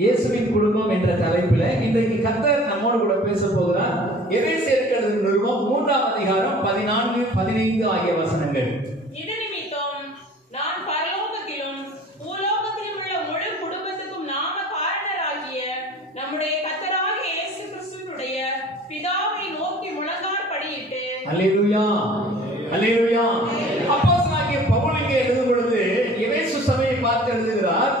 இயேசுவின் குடும்பம் என்ற தலைப்பில் இன்றைக்கு கர்த்தர் நம்மோடு கூட பேச போகிறார். எபேசியருக்கு எழுதின நிருபம் 3ஆம் அதிகாரம் 14, 15 ஆகிய வசனங்கள். இது நிமித்தம் நான் பரலோகத்திலும் பூலோகத்திலும் உள்ள முழு குடும்பத்துக்கும் நாம காரணராகிய நம்முடைய கர்த்தராகிய இயேசு கிறிஸ்துவினுடைய பிதாவை நோக்கி முழங்காற்படியிட்டு அல்லேலூயா அல்லேலூயா. அப்போஸ்தலனாகிய பவுல் இங்கே எழுதும் பொழுது எபேசு சபையை பார்த்து எழுதுகிறார்,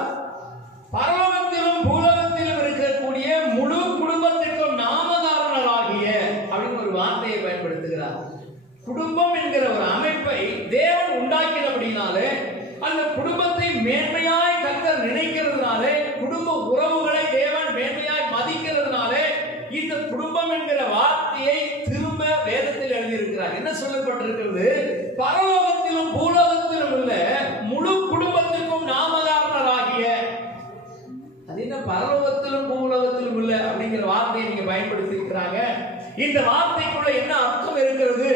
பரலோகத்திலும் பூலோகத்திலும் இருக்கக்கூடிய முழு குடும்பத்திற்கும் நாமகாரணராகிய அப்படின்னு ஒரு வார்த்தையை பயன்படுத்துகிறார். குடும்பம் என்கிற ஒரு அமைப்பை தேவன் உண்டாக்கினபடினாலே, அந்த குடும்பத்தை மேன்மையாய் கர்த்தர் நினைக்கிறதுனாலே, குடும்ப உறவுகளை தேவன் மேன்மையாய் மதிக்கிறதுனாலே இந்த குடும்பம் என்கிற வார்த்தையை திரும்ப வேதத்தில் எழுதியிருக்கிறார். என்ன சொல்லப்பட்டிருக்கிறது? பரலோகத்திலும் பூலோகத்திலும் உள்ள முழு குடும்பத்திற்கும் நாமகாரணராகிய. அது என்ன பரலோகத்திலும் பூலோகத்திலும் உள்ள அப்படிங்கிற வார்த்தையை நீங்க பயன்படுத்தி இருக்கிறாங்க. இந்த வார்த்தைக்குள்ள என்ன அர்த்தம் இருக்கிறது?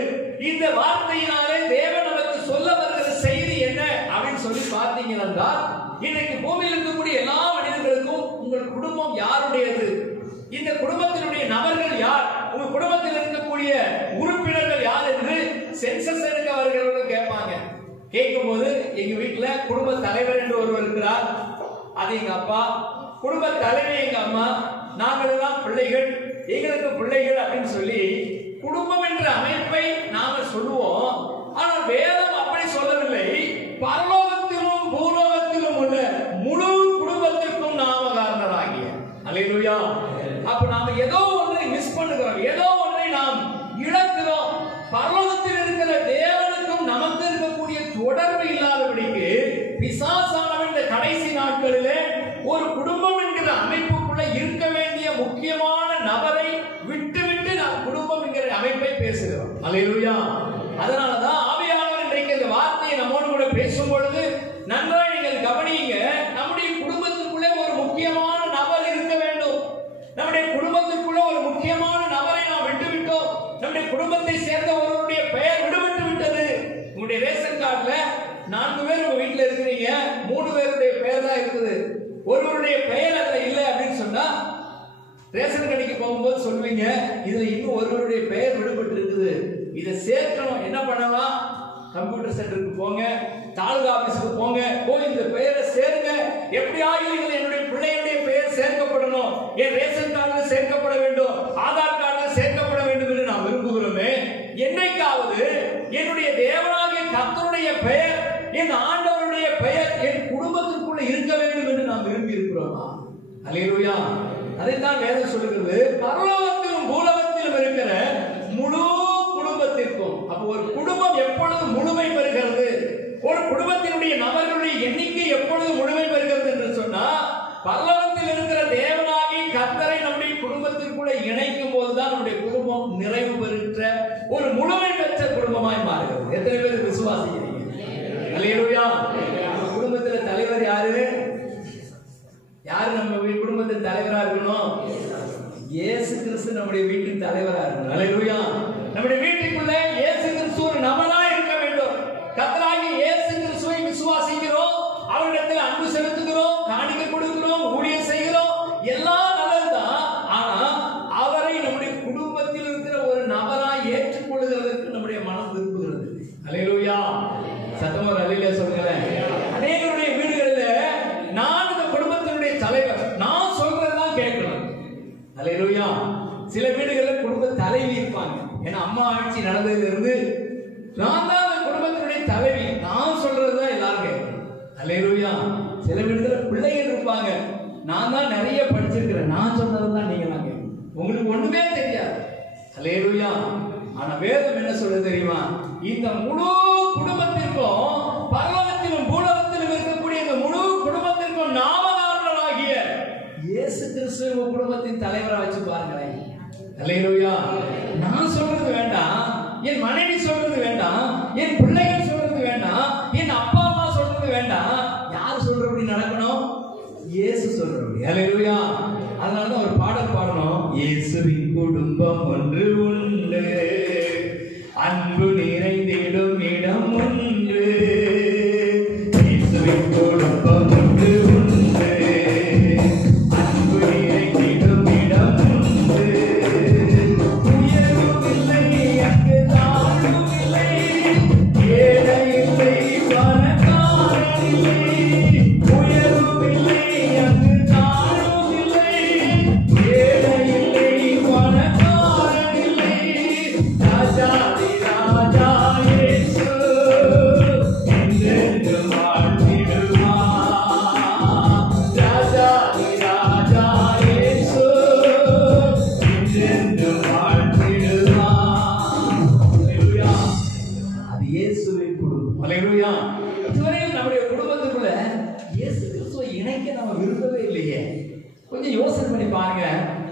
இந்த வார்த்தையினாலே தேவன் நமக்கு சொல்ல வருகிற செய்தி என்ன அப்படின்னு சொல்லி பார்த்தீங்கன்னா, இன்னைக்கு பூமியில் இருக்கக்கூடிய எல்லா மனிதர்களுக்கும் உங்கள் குடும்பம் யாருடையது, இந்த குடும்பத்தினுடைய நபர்கள் யார், உங்க குடும்பத்தில் இருக்கக்கூடிய உறுப்பினர்கள் யார் என்று சென்சஸ் எடுக்க வருகிறவர்கள் கேட்பாங்க. கேட்கும் போது எங்க வீட்டுல குடும்ப தலைவர் என்று ஒருவர் இருக்கிறார், அது எங்க அப்பா, குடும்ப தலைவி எங்க அம்மா, நாங்கள் எல்லாம் பிள்ளைகள், எங்களுக்கு பிள்ளைகள் அப்படின்னு சொல்லி குடும்பம் என்ற அமைப்பை நாங்கள் சொல்லுவோம். ஆனால் வேதம் அப்படி சொல்லவில்லை. பரலோகத்திலும் பூலோகத்திலும் உள்ள முழு குடும்பத்திற்கும் நாமகாரணராகிய. அல்லேலூயா. அப்ப நாம ஏதோ ஒன்றை மிஸ் பண்ணுகிறோம், ஏதோ ஒன்றை நாம் இழக்கிறோம். பரலோகத்தில் இருக்கிற தேவனுக்கும் நமக்கு இருக்கக்கூடிய தொடர்பு இல்லாதபடிக்கு பிசாசானவன் இந்த கடைசி நாட்களிலே ஒரு குடும்பம் என்கிற அமைப்புக்குள்ள இருக்க வேண்டிய முக்கியமான நபரை விட்டு நாம் குடும்பம் என்கிற அமைப்பை பேசுகிறோம். அல்லேலூயா. அதனாலதான் ஆவியானவர் இன்றைக்கு இந்த வார்த்தையை நம்மோடு கூட பேசும் பொழுது நன்றாக நீங்கள் கவனியுங்க. நம்முடைய குடும்பத்துக்குள்ளே ஒரு முக்கியமான நபர் இருக்க வேண்டும். நம்முடைய குடும்பத்துக்குள்ள ஒரு முக்கியமான நபரை நாம் விட்டுவிட்டோம். நம்முடைய குடும்பத்தை சேர்ந்த ஒருவருடைய பெயர் விடுபட்டு விட்டது. உங்களுடைய ரேஷன் கார்டுல 4 பேர் உங்க வீட்டுல இருக்கிறீங்க, 3 பேருடைய பெயர் தான் இருக்குது, ஒருவருடைய பெயர் அதுல இல்லை அப்படின்னு சொன்னா ரேஷன் கடைக்கு போகும்போது சொல்லுவீங்க, இதுல இன்னும் ஒருவருடைய பெயர் விடுபட்டு இருக்குது, இதை சேர்க்கணும். என்ன பண்ணலாம்? கம்ப்யூட்டர் சென்டருக்கு போங்க, தாலுகா ஆபீஸுக்கு போங்க, போய் இந்த பெயரை சேருங்க. எப்படியாவது என்னுடைய பிள்ளைகளுடைய பெயர் சேர்க்கப்படணும், என் ரேஷன் கார்டில் சேர்க்கப்பட வேண்டும், ஆதார் கார்டில் சேர்க்கப்பட வேண்டும் என்று நாம் விரும்புகிறோமே. என்னைக்காவது என்னுடைய தேவனாகிய கர்த்தருடைய பெயர், என் ஆண்டவருடைய பெயர் என் குடும்பத்திற்குள்ள இருக்க வேண்டும் என்று நாம் விரும்பி இருக்கிறோமா? அல்லேலூயா. அதைத்தான் வேதம் சொல்லுகிறது, பரலோகத்திலும் பூலோகத்திலும் இருக்கிற முழு குடும்பத்திற்கும். அப்போ ஒரு குடும்பம் எப்பொழுது முழுமை பெறுகிறது, ஒரு குடும்பத்தினுடைய நபர்களுடைய எண்ணிக்கை எப்பொழுது முழுமை பெறுகிறது என்று சொன்னா, பரலோகத்தில் இருக்கிற தேவனாகிய கர்த்தரை நம்முடைய குடும்பத்திற்குள்ள இணைக்கும் போதுதான் நம்முடைய குடும்பம் நிறைவு பெற்ற ஒரு முழுமை பெற்ற குடும்பமாய் மாறுகிறது. எத்தனை பேர் விசுவாசிக்கிறீங்க? அல்லேலூயா. நம்ம குடும்பத்துல தலைவர் யாரு? யாரு நம்ம குடும்பத்தின் தலைவரா இருக்கணும்? இயேசு கிறிஸ்து நம்முடைய வீட்டின் தலைவரா இருக்கணும். அல்லேலூயா. நம்முடைய வீட்டுக்குள்ள இயேசு கிறிஸ்து ஒரு நபரா இருக்க வேண்டும். கர்த்தராகிய இயேசு கிறிஸ்துவை விசுவாசிக்கிறோம், அவரிடத்தில் அன்பு செலுத்துகிறோம், காணிக்கை கொடுக்கிறோம், ஊழியம் செய்கிறோம், எல்லாம் நல்லதுதான். ஆனா அவரை நம்முடைய குடும்பத்தில் இருக்கிற ஒரு நபராய் ஏற்றுக்கொள்கிறதற்கு நம்முடைய மனம் விரும்புகிறது. அல்லேலூயா. சத்தமா அல்லேலூயா சொல்லுங்களேன். அநேகருடைய வீடுகளில் நான் இந்த குடும்பத்தினுடைய தலைவர், நான் சொல்றதுதான் கேட்கணும். அல்லேலூயா. சில வீடுகளில் குடும்ப தலைவி இருப்பாங்க. ஏன்னா அம்மா ஆட்சி நடந்ததுல இருந்து நான் தான் அந்த குடும்பத்தினுடைய தலைவி, நான் சொல்றதுதான் எல்லாரும் கேட்கணும். அல்லேலூயா. சில வீடுகளில் பிள்ளைகள் இருப்பாங்க, நான் தான் நிறைய படிச்சிருக்கிறேன், நான் சொன்னதுதான் நீங்க தான் கேட்கணும். உங்களுக்கு ஒண்ணுமே தெரியாது. அல்லேலூயா. ஆனா வேதம் என்ன சொல்றது தெரியுமா? இந்த முழு குடும்பத்திற்கும், பரலோகத்திலும் பூலோகத்திலும் இருக்கக்கூடிய இந்த முழு குடும்பத்திற்கும் நாமகாரணராகிய இயேசு கிறிஸ்து குடும்பத்தின் தலைவரா வச்சு பாருங்களேன். அல்லேலூயா. நான் சொல்றது வேண்டாம், என் மனைவி சொல்றது வேண்டாம், என் பிள்ளைகள் சொல்றது வேண்டாம், என் அப்பா அம்மா சொல்றது வேண்டாம். யார் சொல்றபடி நடக்கணும்? இயேசு சொல்றபடி. அல்லேலூயா. அதனாலதான் ஒரு பாடல் பாடணும், இயேசுவின் குடும்பம் ஒன்று உண்டு, அன்பு நிறைந்திடும் இடம் ஒன்று, இயேசுவின் குடும்பம் ஒன்று உண்டு,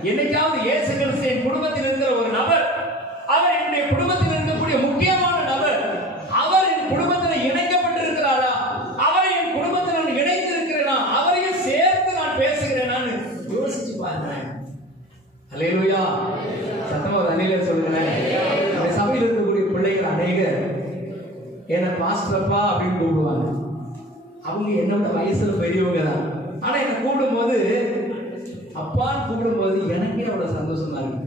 என்னைக்காவது இயேசு கிறிஸ்துவின் குடும்பத்தில் இருக்கிற ஒரு நபர், அவர் என்னுடைய குடும்பத்தில் இருக்கக்கூடிய முக்கியமான நபர், அவர் என் குடும்பத்தில் இணைக்கப்பட்டிருக்கிறாரா, அவரை என் குடும்பத்தில் இணைத்திருக்கிறேனா, அவரையும் சேர்த்து நான் பேசுகிறேனான்னு யோசிச்சு பாருங்களேன். அல்லேலூயா. சத்தமா அணில சொல்லுங்களேன். இந்த சபையில் இருக்கக்கூடிய பிள்ளைகள் அநேகர் என்ன பாஸ்டர்ப்பா அப்படின்னு கூப்பிடுவாங்க. அவங்க என்னோட வயசுல பெரியவங்க தான். ஆனா என்ன கூப்பிடும்போது, அப்பான்னு கூப்பிடும்போது எனக்கே அவ்வளவு சந்தோஷமா இருக்கு.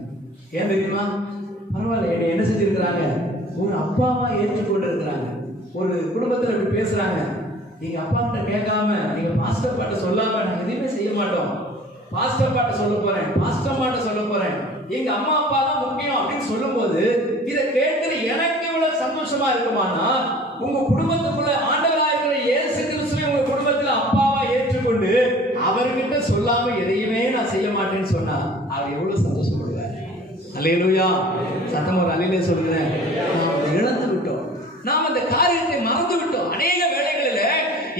ஏன் தெரியுமா? பரவாயில்ல, என்னை என்ன செஞ்சிருக்கிறாங்க, ஒரு அப்பாவா ஏற்றுக்கொண்டு இருக்கிறாங்க. ஒரு குடும்பத்தில் இப்படி பேசுறாங்க. நீங்க அப்பா கிட்ட கேட்காம, நீங்க பாஸ்டர் பாட்ட சொல்லாம நான் எதுவுமே செய்ய மாட்டோம். பாஸ்டர் பாட்ட சொல்ல போறேன், பாஸ்டர் பாட்ட சொல்ல போறேன், எங்க அம்மா அப்பா தான் முக்கியம் அப்படின்னு சொல்லும் போது இதை கேட்கிற எனக்கு இவ்வளவு சந்தோஷமா இருக்குமானா, உங்க குடும்பத்துக்குள்ள ஆண்டவராக இருக்கிற இயேசு கிறிஸ்துவை உங்க குடும்பத்துல அப்பாவா ஏற்றுக்கொண்டு அவர்கிட்ட சொல்லாம எதையுமே நான் செய்ய மாட்டேன்னு சொன்னா அவர் எவ்வளவு சந்தோஷப்படுவார். அல்லேலூயா. சத்தம் ஒரு அல்லேலூயா சொல்லுகிறேன். நாம் இழந்து விட்டோம், நாம் அந்த காரியத்தை மறந்து விட்டோம். அநேக வேளைகளில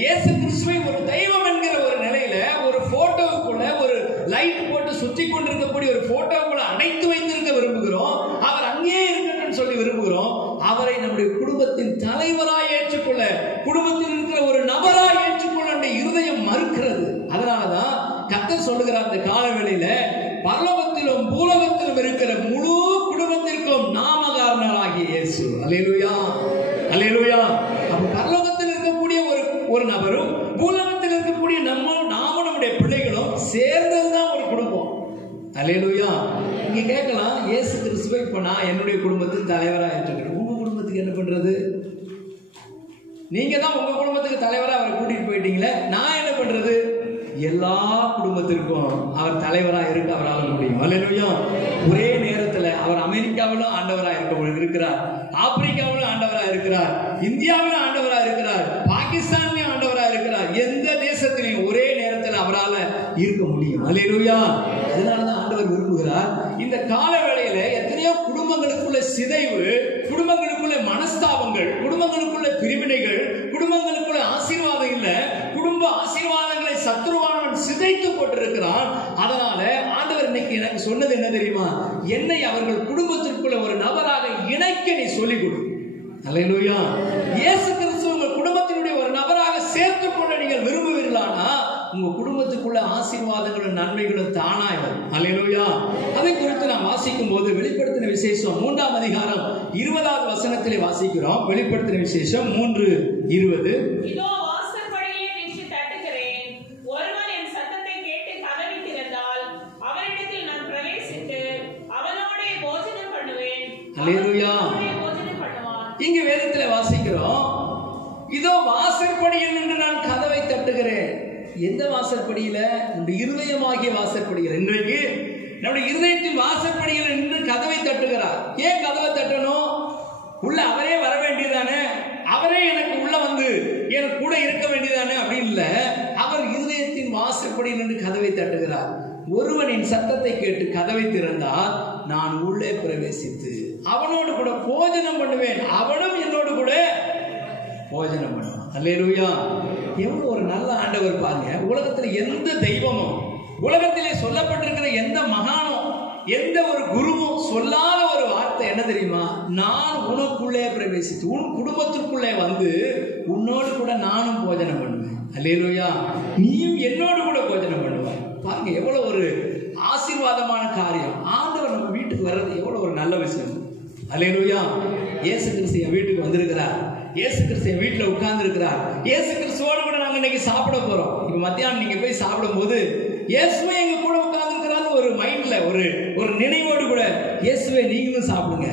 இயேசு கிறிஸ்துவை ஒரு தெய்வம் என்கிற ஒரு நிலையில ஒரு போட்டோவுக்குள்ள ஒரு லைட் போட்டு சுற்றி கொண்டிருக்கக்கூடிய ஒரு போட்டோவுக்குள்ள அடைத்து வைத்திருக்க விரும்புகிறோம். அவர் அங்கேயே இருக்கணும்னு சொல்லி விரும்புகிறோம். அவரை நம்முடைய குடும்பத்தின் தலைவராய் ஏற்றுக்கொள்ள, குடும்பத்தில் இருக்கிற ஒரு நபராய் ஏற்றுக்கொள்ள நம்முடைய இருதயம் மறுக்கிறது. அதனாலதான் கர்த்தர் சொல்லுகிறார் அந்த காலவேளையில, பரலோகத்திலும் பூலோகத்திலும் இருக்கிற முழு குடும்பத்திற்கும் நாமகாரணராகிய இயேசு. அல்லேலூயா, அல்லேலூயா. அப்ப பரலோகத்தில் இருக்கக்கூடிய ஒரு நபரும் பூலோகத்தில் இருக்கக்கூடிய நாமும் நம்முடைய பிள்ளைகளும் சேர்ந்ததுதான் ஒரு குடும்பம். அல்லேலூயா. நீங்க கேட்கலாம், இயேசு கிறிஸ்துவை இப்ப நான் என்னுடைய குடும்பத்தின் தலைவராக ஏற்றுக்கிறேன், உங்க குடும்பத்துக்கு என்ன பண்றது? நீங்க தான் உங்க குடும்பத்துக்கு தலைவரா அவரை கூட்டிட்டு போயிட்டீங்களே, நான் என்ன பண்றது? எல்லா குடும்பத்திற்கும் அவர் தலைவரா இருக்க அவரால் முடியும். அல்லேலூயா. ஒரே நேரத்தில் அவர் அமெரிக்காவிலும் ஆண்டவரா இருக்கிறார், ஆப்பிரிக்காவிலும் ஆண்டவரா இருக்கிறார், இந்தியாவிலும் ஆண்டவரா இருக்கிறார், பாகிஸ்தான்லயும் ஆண்டவரா இருக்கிறார். எந்த தேசத்திலையும் ஒரே நேரத்தில் அவரால் இருக்க முடியும். அல்லேலூயா. அதனாலதான் ஆண்டவர் விரும்புகிறார். இந்த கால வேளையில எத்தனையோ குடும்பங்களுக்குள்ள சிதைவு, குடும்பங்களுக்குள்ள மனஸ்தாபங்கள், குடும்பங்களுக்குள்ள பிரிவினைகள், குடும்பங்களுக்குள்ள ஆசீர்வாதம் இல்ல, குடும்ப ஆசீர்வாதங்களை சத்துருவானவன் சிதைத்து போட்டிருக்கிறான். அதனால ஆண்டவர் இன்னைக்கு எனக்கு சொன்னது என்ன தெரியுமா? என்னை அவர்கள் குடும்பத்திற்குள்ள ஒரு நபராக இணைக்க நீ சொல்லிக் கொடு. அல்லேலூயா. இயேசு கிறிஸ்து உங்கள் குடும்பத்தினுடைய ஒரு நபராக சேர்த்துக் கொள்ள நீங்கள் விரும்புவீர்களானா உங்க குடும்பத்துக்குள்ள ஆசீர்வாதங்களும் நன்மைகளும் தானாய் வரும். அல்லேலூயா. அதை குறித்து நாம் வாசிக்கும் போது வெளிப்படுத்தின விசேஷம் 3ஆம் அதிகாரம் 20வது வசனத்திலே வாசிக்கிறோம். வெளிப்படுத்தின விசேஷம் 3:20. இதோ வாசற்படியிலே நின்று தட்டுகிறேன், ஒருவன் என் சத்தத்தை கேட்டு கதவை திறந்தால் அவனிடத்தில் நான் பிரவேசித்து அவனோடே போஜனம் பண்ணுவேன். அல்லேலூயா. போஜனம் பண்ணுவான். இங்க வேதத்திலே வாசிக்கிறோம், இதோ வாசற்படியில் நின்று நான் கதவை தட்டுகிறேன். எந்த வாசற்படியில? நம்முடைய இருதயமாகிய வாசற்படியில். இன்றைக்கு நம்முடைய இருதயத்தின் வாசற்படியில் நின்று கதவை தட்டுகிறார். ஏன் கதவை தட்டணும்? உள்ள அவரே வர வேண்டியதானே, அவரே எனக்கு உள்ள வந்து எனக்கு கூட இருக்க வேண்டியதானே அப்படின்னு இல்ல, அவர் இருதயத்தின் வாசற்படியில் நின்று கதவை தட்டுகிறார். ஒருவன் என் சத்தத்தை கேட்டு கதவை திறந்தால் நான் உள்ளே பிரவேசித்து அவனோடு கூட போஜனம் பண்ணுவேன், அவனும் என்னோடு கூட போஜனம் பண்ணுவான். அல்லேலூயா. எவ்வளவு ஒரு நல்ல ஆண்டவர் பாருங்க. உலகத்துல எந்த தெய்வமும், உலகத்திலே சொல்லப்பட்டிருக்கிற எந்த மகானும், எந்த ஒரு குருவும் சொல்லாத ஒரு வார்த்தை என்ன தெரியுமா? நான் உனக்குள்ளே பிரவேசித்து உன் குடும்பத்திற்குள்ளே வந்து உன்னோடு கூட நானும் போஜனம் பண்ணுவேன். அல்லேலூயா. நீயும் என்னோடு கூட போஜனம் பண்ணுவாய். பாருங்க எவ்வளவு ஒரு ஆசீர்வாதமான காரியம். ஆண்டவர் நம்ம வீட்டுக்கு வர்றது எவ்வளவு ஒரு நல்ல விஷயம். அல்லேலூயா. இயேசு கிறிஸ்து என் வீட்டுக்கு வந்திருக்கிறார், இயேசு கிறிஸ்து என் வீட்டில் உட்கார்ந்து இருக்கிறார், இயேசு கிறிஸ்துவோடு கூட நாங்கள் இன்னைக்கு சாப்பிட போறோம். இப்ப மத்தியானம் நீங்க போய் சாப்பிடும் போது இயேசுவே எங்க கூட உட்கார்ந்து இருக்கிறான்னு ஒரு மைண்ட்ல ஒரு நினைவோடு கூட இயேசுவே நீங்களும் சாப்பிடுங்க,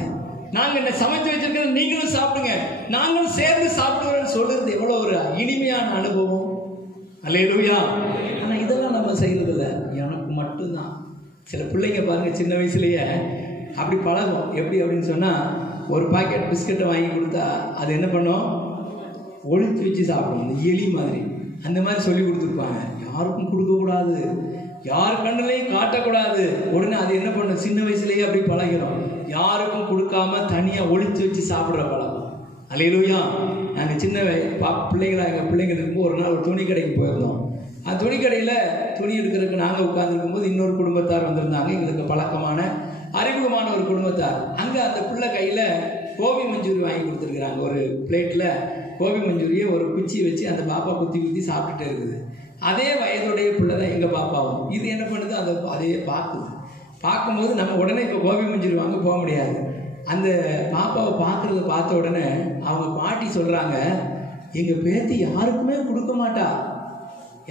நாங்க என்ன சமைச்சு வச்சிருக்கிறது நீங்களும் சாப்பிடுங்க, நாங்களும் சேர்ந்து சாப்பிடுவோம்னு சொல்றது எவ்வளவு ஒரு இனிமையான அனுபவம். அல்லேலூயா. ஆனா இதெல்லாம் நம்ம செய்யறது இல்லை, எனக்கு மட்டும்தான். சில பிள்ளைங்க பாருங்க சின்ன வயசுலயே அப்படி பழகும். எப்படி அப்படின்னு சொன்னா, ஒரு பாக்கெட் பிஸ்கட்டை வாங்கி கொடுத்தா அது என்ன பண்ணும், ஒழிச்சு வச்சு சாப்பிடும், இந்த எலி மாதிரி. அந்த மாதிரி சொல்லி கொடுத்துருப்பாங்க. யாருக்கும் கொடுக்கக்கூடாது, யார் கண்ணுலையும் காட்டக்கூடாது. உடனே அது என்ன பண்ணும், சின்ன வயசுலயே அப்படி பழகிறோம். யாருக்கும் கொடுக்காம தனியா ஒழிச்சு வச்சு சாப்பிடுற பழக்கம். அல்லேலூயா. நாங்கள் சின்ன பிள்ளைங்களா எங்கள் பிள்ளைங்க இருக்கும்போது ஒரு நாள் ஒரு துணி கடைக்கு போயிருந்தோம். அந்த துணி கடையில் துணி எடுக்கிறதுக்கு நாங்கள் உட்காந்துருக்கும்போது இன்னொரு குடும்பத்தார் வந்திருந்தாங்க, எங்களுக்கு பழக்கமான அறிமுகமான ஒரு குடும்பத்தார். அங்கே அந்த பிள்ளை கையில் கோபி மஞ்சூரி வாங்கி கொடுத்துருக்குறாங்க. ஒரு பிளேட்டில் கோபி மஞ்சூரியை ஒரு குச்சி வச்சு அந்த பாப்பா குத்தி குத்தி சாப்பிட்டுட்டே இருக்குது. அதே வயதுடைய பிள்ளை தான் எங்கள் பாப்பாவும். இது என்ன பண்ணுது, அதையே பார்க்குது. பார்க்கும்போது நம்ம உடனே இப்போ கோபி மஞ்சூரி வாங்க போக முடியாது. அந்த பாப்பாவை பார்த்த உடனே அவங்க பாட்டி சொல்றாங்க, எங்க பேத்தி யாருக்குமே கொடுக்க மாட்டா,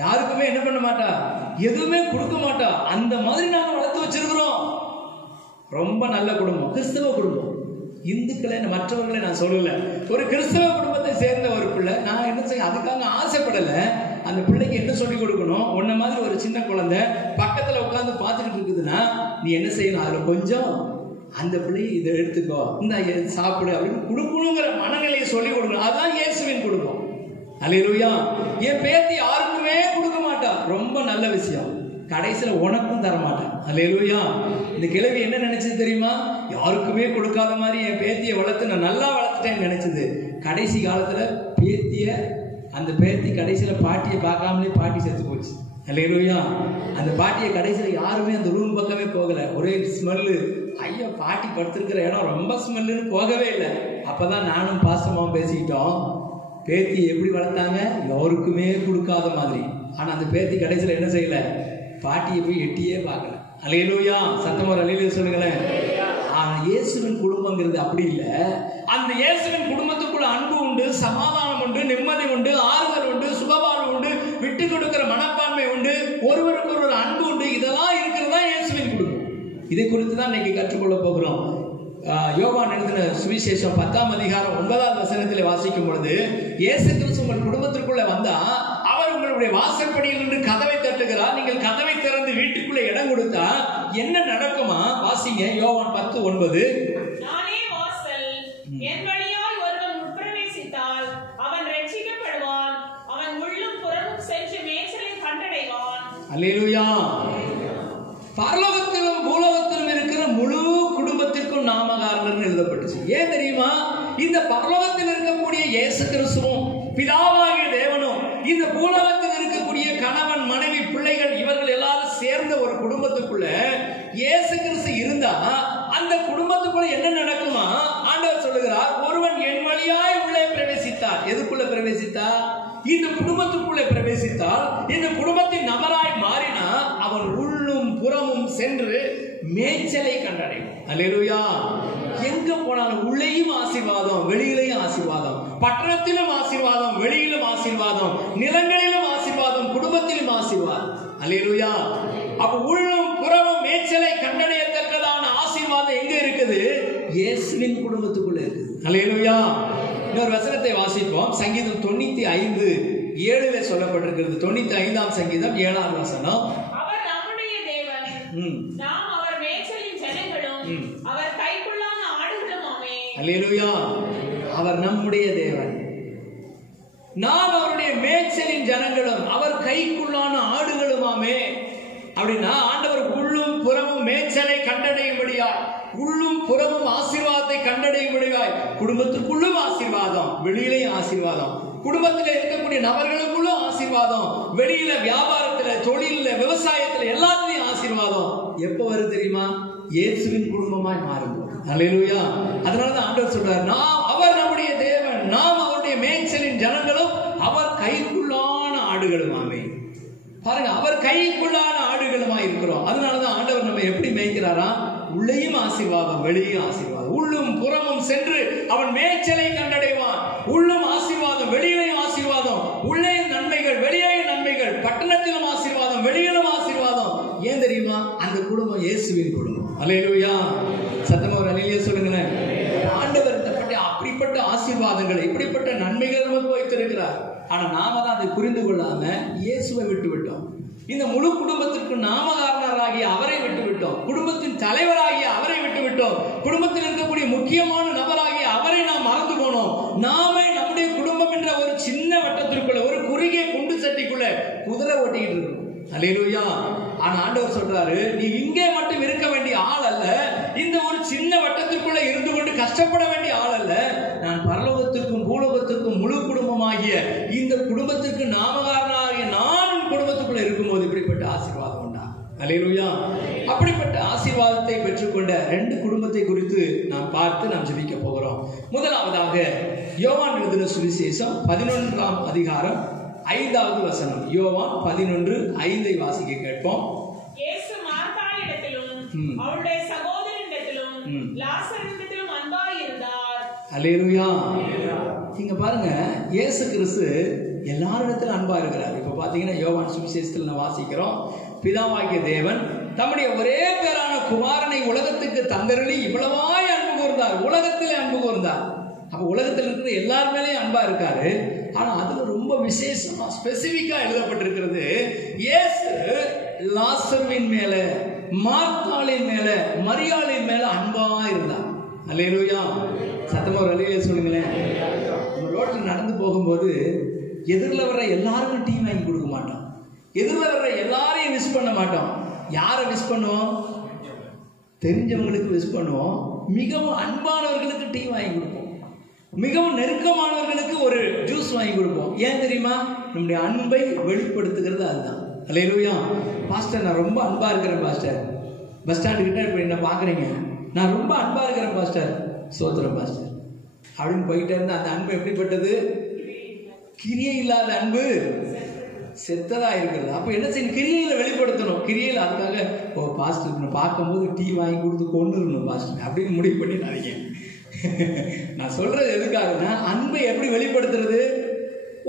யாருக்குமே என்ன பண்ண மாட்டா, எதுவுமே கொடுக்க மாட்டா, அந்த மாதிரி நாங்க வளர்த்து வச்சிருக்கிறோம். ரொம்ப நல்ல குடும்பம், கிறிஸ்தவ குடும்பம். இந்துக்களை மற்றவர்களை நான் சொல்லல, ஒரு கிறிஸ்தவ குடும்பத்தை சேர்ந்த ஒரு பிள்ளை. நான் என்ன செய்ய அதுக்காக ஆசைப்படல. அந்த பிள்ளைக்கு என்ன சொல்லி கொடுக்கணும், உன்ன மாதிரி ஒரு சின்ன குழந்தை பக்கத்துல உட்கார்ந்து பார்த்துக்கிட்டு இருக்குதுன்னா நீ என்ன செய்யணும், அதுல கொஞ்சம் அந்த பிள்ளையை இதை எடுத்துக்கோ, இந்த சாப்பிடு அப்படின்னு கொடுக்கணுங்கிற மனநிலையை சொல்லி கொடுக்கணும். அதுதான் இயேசுவின் குடும்பம். அல்லேலூயா. என் பேத்தி யாருக்குமே கொடுக்க மாட்டா, ரொம்ப நல்ல விஷயம். கடைசியில உனக்கும் தர மாட்டேன். அல்லேலூயா. இந்த கிழவி என்ன நினைச்சது தெரியுமா, யாருக்குமே கொடுக்காத மாதிரி என் பேத்தியை வளர்த்து நான் நல்லா வளர்த்துட்டேன்னு நினைச்சது. கடைசி காலத்துல அந்த பேத்தி கடைசியில பாட்டியை பார்க்காமலே பாட்டி செத்து போச்சு. அல்லேலூயா. அந்த பாட்டியை கடைசியில யாருமே அந்த ரூம் பக்கமே போகல. ஒரே ஸ்மெல்லு, ஐயோ பாட்டி படுத்திருக்கிற இடம் ரொம்ப ஸ்மெல்லுன்னு போகவே இல்லை. அப்பதான் நானும் பாசமாவும் பேசிக்கிட்டோம். பேத்தி எப்படி வளர்த்தாங்க, யாருக்குமே கொடுக்காத மாதிரி. ஆனா அந்த பேத்தி கடைசியில என்ன செய்யல, பாட்டியை போய் எட்டியே பார்க்கல. அல்லேலூயா. சத்தமா அல்லேலூயா சொல்லுங்களேன். இயேசுவின் குடும்பங்கிறது அப்படி இல்லை. அந்த இயேசுவின் குடும்பத்துக்குள்ள அன்பு உண்டு, சமாதானம் உண்டு, நிம்மதி உண்டு, ஆறுதல் உண்டு, சுகவாழ்வு உண்டு, விட்டு கொடுக்கிற மனப்பான்மை உண்டு, ஒருவருக்கு ஒரு அன்பு உண்டு. இதெல்லாம் இருக்கிறதா இயேசுவின் குடும்பம். இதை குறித்து தான் இன்னைக்கு கற்றுக்கொள்ள போகிறோம். யோவான் எழுதின சுவிசேஷம் 10ஆம் அதிகாரம் 9வது வசனத்தில் வாசிக்கும் பொழுது, இயேசு கிறிஸ்து உங்கள் குடும்பத்திற்குள்ள வந்தா அவர் உங்களுடைய வாசற்படியில் நின்று கதவை தட்டுகிறார். நீங்கள் கதவை திறந்து வீட்டுக்குள்ள இடம் கொடுத்தா என்ன நடக்குமா? வாசிங்க. யோவான் 10:9. நானே வாசல், என் வழியாய் ஒருவன் உட்பிரவேசித்தால் அவன் ரட்சிக்கப்படுவான், அவன் உள்ளும் புறமும் சென்று மேய்ச்சலை கண்டடைவான். அல்லேலூயா. பரலோகத்திலும் பூலோகத்திலும் இருக்கிற முழு குடும்பத்திற்கும் நாமகாரனர் எழுதப்பட்டுச்சு. ஏன் தெரியுமா? இந்த பரலோகத்தில் இருக்கக்கூடிய இயேசு கிறிஸ்துவும் பிதாவாகிய தேவனும் இந்த பூலோகத்தில் இருக்கக்கூடிய கணவன் மனைவி பிள்ளைகள் இவர்கள் எல்லாரும் சேர்ந்த ஒரு குடும்பத்துக்குள்ள இயேசு கிறிஸ்து இருந்தா அந்த குடும்பத்துக்குள்ள என்ன நடக்குமா? ஆண்டவர் சொல்லுகிறார், ஒருவன் என் வழியாய் உள்ளே பிரவேசித்தார். எதுக்குள்ள பிரவேசித்தார்? இந்த குடும்பத்துக்குள்ளே பிரவேசித்தால், இந்த குடும்பத்தின் நபராய் மாறினா அவன் உள்ளும் புறமும் சென்று மேய்ச்சலை கண்டடையும். அல்லேலூயா. எங்க போனாலும் உள்ளேயும் ஆசீர்வாதம், வெளியிலேயும் ஆசீர்வாதம், பட்டணத்திலும் ஆசீர்வாதம், வெளியிலும் ஆசீர்வாதம், நிலங்களிலும் ஆசீர்வாதம், குடும்பத்திலும் ஆசீர்வாதம். அல்லேலூயா. அப்ப உள்ளும் புறமும் மேய்ச்சலை கண்டடையத்தக்கதான ஆசீர்வாதம் எங்க இருக்குது? இயேசுவின் குடும்பத்துக்குள்ள இருக்குது. அல்லேலூயா. இன்னொரு வசனத்தை வாசிப்போம். சங்கீதம் 95:7 சொல்லப்பட்டிருக்கிறது. 95ஆம் சங்கீதம் 7ஆம் வசனம். அவர் நம்முடைய தேவன், நாம் அவர் மேய்ச்சலின் ஜனங்களும், அவர் கைக்குள்ளான ஆடுகளுமாமே. அல்லேலூயா. அவர் நம்முடைய தேவன், நாம் அவருடைய மேய்ச்சலின் ஜனங்களும், அவர் கைக்குள்ளான ஆடுகளுமாமே. அப்படின்னா ஆண்டவர் உள்ளும் புறமும் மேய்ச்சலை கண்டடையும்படியாய், உள்ளும் புறமும் ஆசீர்வாதத்தை கண்டடையும்படியாய், குடும்பத்துக்குள்ளும் ஆசீர்வாதம், வெளியிலேயும் ஆசீர்வாதம், குடும்பத்தில் இருக்கக்கூடிய நபர்களுக்குள்ளும் ஆசீர்வாதம், வெளியில வியாபாரத்துல, தொழில, விவசாயத்துல எல்லாத்துலயும் ஆசீர்வாதம். எப்ப வருது தெரியுமா? இயேசுவின் குடும்பமாய் மாறும்போது. அல்லேலூயா. அதனாலதான் ஆண்டவர் சொல்றார், அவர் நம்முடைய தேவன், நாம் அவருடைய மேய்ச்சலின் ஜனங்களும், அவர் கைக்குள்ளான ஆடுகளுமாமே. பாருங்க, அவர் கைக்குள்ளான ஆடுகளுமா இருக்கிறோம். அதனாலதான் ஆண்டவர் நம்ம எப்படி மேய்க்கிறாரா? உள்ளேயும் ஆசீர்வாதம், வெளியும் ஆசீர்வாதம், உள்ளும் புறமும் சென்று அவன் மேய்ச்சலை கண்டடைவான். உள்ளும் ஆசீர்வாதம், வெளியிலையும் ஆசீர்வாதம், உள்ளேயும் நன்மைகள், வெளியேயும் நன்மைகள், பட்டணத்திலும் ஆசீர்வாதம், வெளியிலும் ஆசீர்வாதம். ஏன் தெரியுமா? அந்த குடும்பம் இயேசுவின் குடும்பம். அல்லேலூயா. சத்தமா ஒரு அல்லேலூயா சொல்லுங்களேன். ஆசீர்வாதங்களை, இப்படிப்பட்ட நன்மைகள் நமக்கு வைத்திருக்கிறார். ஆனா நாம தான் அதை புரிந்து கொள்ளாம இயேசுவை விட்டு விட்டோம். இந்த முழு குடும்பத்திற்கு நாமகாரணராகிய அவரை விட்டு விட்டோம். குடும்பத்தின் தலைவராகிய அவரை விட்டு விட்டோம். குடும்பத்தில் இருக்கக்கூடிய முக்கியமான நபராகிய அவரை நாம் மறந்து போனோம். நாமே நம்முடைய குடும்பம் என்ற ஒரு சின்ன வட்டத்திற்குள்ள, ஒரு குறுகிய குண்டு சட்டிக்குள்ள குதிரை ஓட்டிக்கிட்டு இருக்கோம். அல்லேலூயா. ஆனா ஆண்டவர் சொல்றாரு, நீ இங்கே மட்டும் இருக்க வேண்டிய ஆள் அல்ல, இந்த ஒரு சின்ன வட்டத்திற்குள்ள இருந்து கொண்டு கஷ்டப்பட வேண்டிய ஆள் அல்ல. நான் பரலோகத்திற்கும் பூலோகத்திற்கும் முழு குடும்பமாகிய இந்த குடும்பத்திற்கு நாமகாரனாகிய நான் குடும்பத்துக்குள்ள இருக்கும்போது இப்படிப்பட்ட ஆசீர்வாதம் உண்டா? அல்லேலூயா. அப்படிப்பட்ட ஆசீர்வாதத்தை பெற்றுக்கொண்ட 2 குடும்பத்தை குறித்து நாம் பார்த்து நாம் ஜெபிக்க போகிறோம். முதலாவதாக யோவான் எழுதின சுவிசேஷம் 11ஆம் அதிகாரம் 5வது வசனம். யோவான் 11:5 வாசிக்க கேட்போம். இயேசு மார்த்தாளிடத்திலும் அவளுடைய சகோதரனிடத்திலும் லாசரிடத்திலும் அன்பாய் இருந்தார். அல்லேலூயா. இங்க பாருங்க, இயேசு கிறிஸ்து எல்லாரிடத்திலும் அன்பா இருக்கிறார். இப்ப பாத்தீங்கன்னா யோவான் சுவிசேஷத்தில் நான் வாசிக்கிறோம், பிதாவாகிய தேவன் தம்முடைய ஒரே பேரான குமாரனை உலகத்துக்கு தந்தருளி இவ்வளவாய் அன்பு கூர்ந்தார். உலகத்திலே அன்பு கூர்ந்தார். அப்ப உலகத்தில் இருக்கிற எல்லார் மேலேயும் அன்பா இருக்காரு. ஆனா அதுல ரொம்ப விசேஷமா ஸ்பெசிபிக்கா எழுதப்பட்டிருக்கிறது, இயேசு லாசருவின் மேல, மார்த்தாளின் மேல, மரியாளின் மேல அன்பா இருந்தார். அல்லேலூயா. சத்தமா ஒரு அல்லேலூயா சொல்லுங்களேன். நம்ம ரோட்ல நடந்து போகும்போது எதிரில் வர்ற எல்லாருக்கும் டீ வாங்கி கொடுக்க மாட்டோம். எதிரில் வர்ற எல்லாரையும் விஷ் பண்ண மாட்டோம். யாரை விஷ் பண்ணுவோம்? தெரிஞ்சவங்களுக்கு விஷ் பண்ணுவோம். மிகவும் அன்பானவர்களுக்கு டீ வாங்கி கொடுப்போம். மிகவும் நெருக்கமானவர்களுக்கு ஒரு ஜூஸ் வாங்கி கொடுப்போம். ஏன் தெரியுமா? நம்முடைய அன்பை வெளிப்படுத்துகிறது அதுதான். அல்லேலூயா. பாஸ்டர், நான் ரொம்ப அன்பா இருக்கிறேன் பாஸ்டர். பஸ் ஸ்டாண்டு கிட்ட இப்ப என்ன பாக்குறீங்க, நான் ரொம்ப அன்பா இருக்கிறேன் பாஸ்டர். சோத்திரம் பாஸ்டர் அப்படின்னு போயிட்டே இருந்தா அந்த அன்பு எப்படிப்பட்டது? கிரியை இல்லாத அன்பு செத்ததா இருக்கிறது. அப்ப என்ன செய்யணும்? கிரியையில வெளிப்படுத்தணும். கிரியையில அதுக்காக ஓ பாஸ்டர் பார்க்கும்போது டீ வாங்கி கொடுத்து கொண்டு இருக்கணும் பாஸ்டர் அப்படின்னு முடிவு பண்ணி நான் சொல்றது எதுக்காகனா, அன்பை எப்படி வெளிப்படுத்துறது?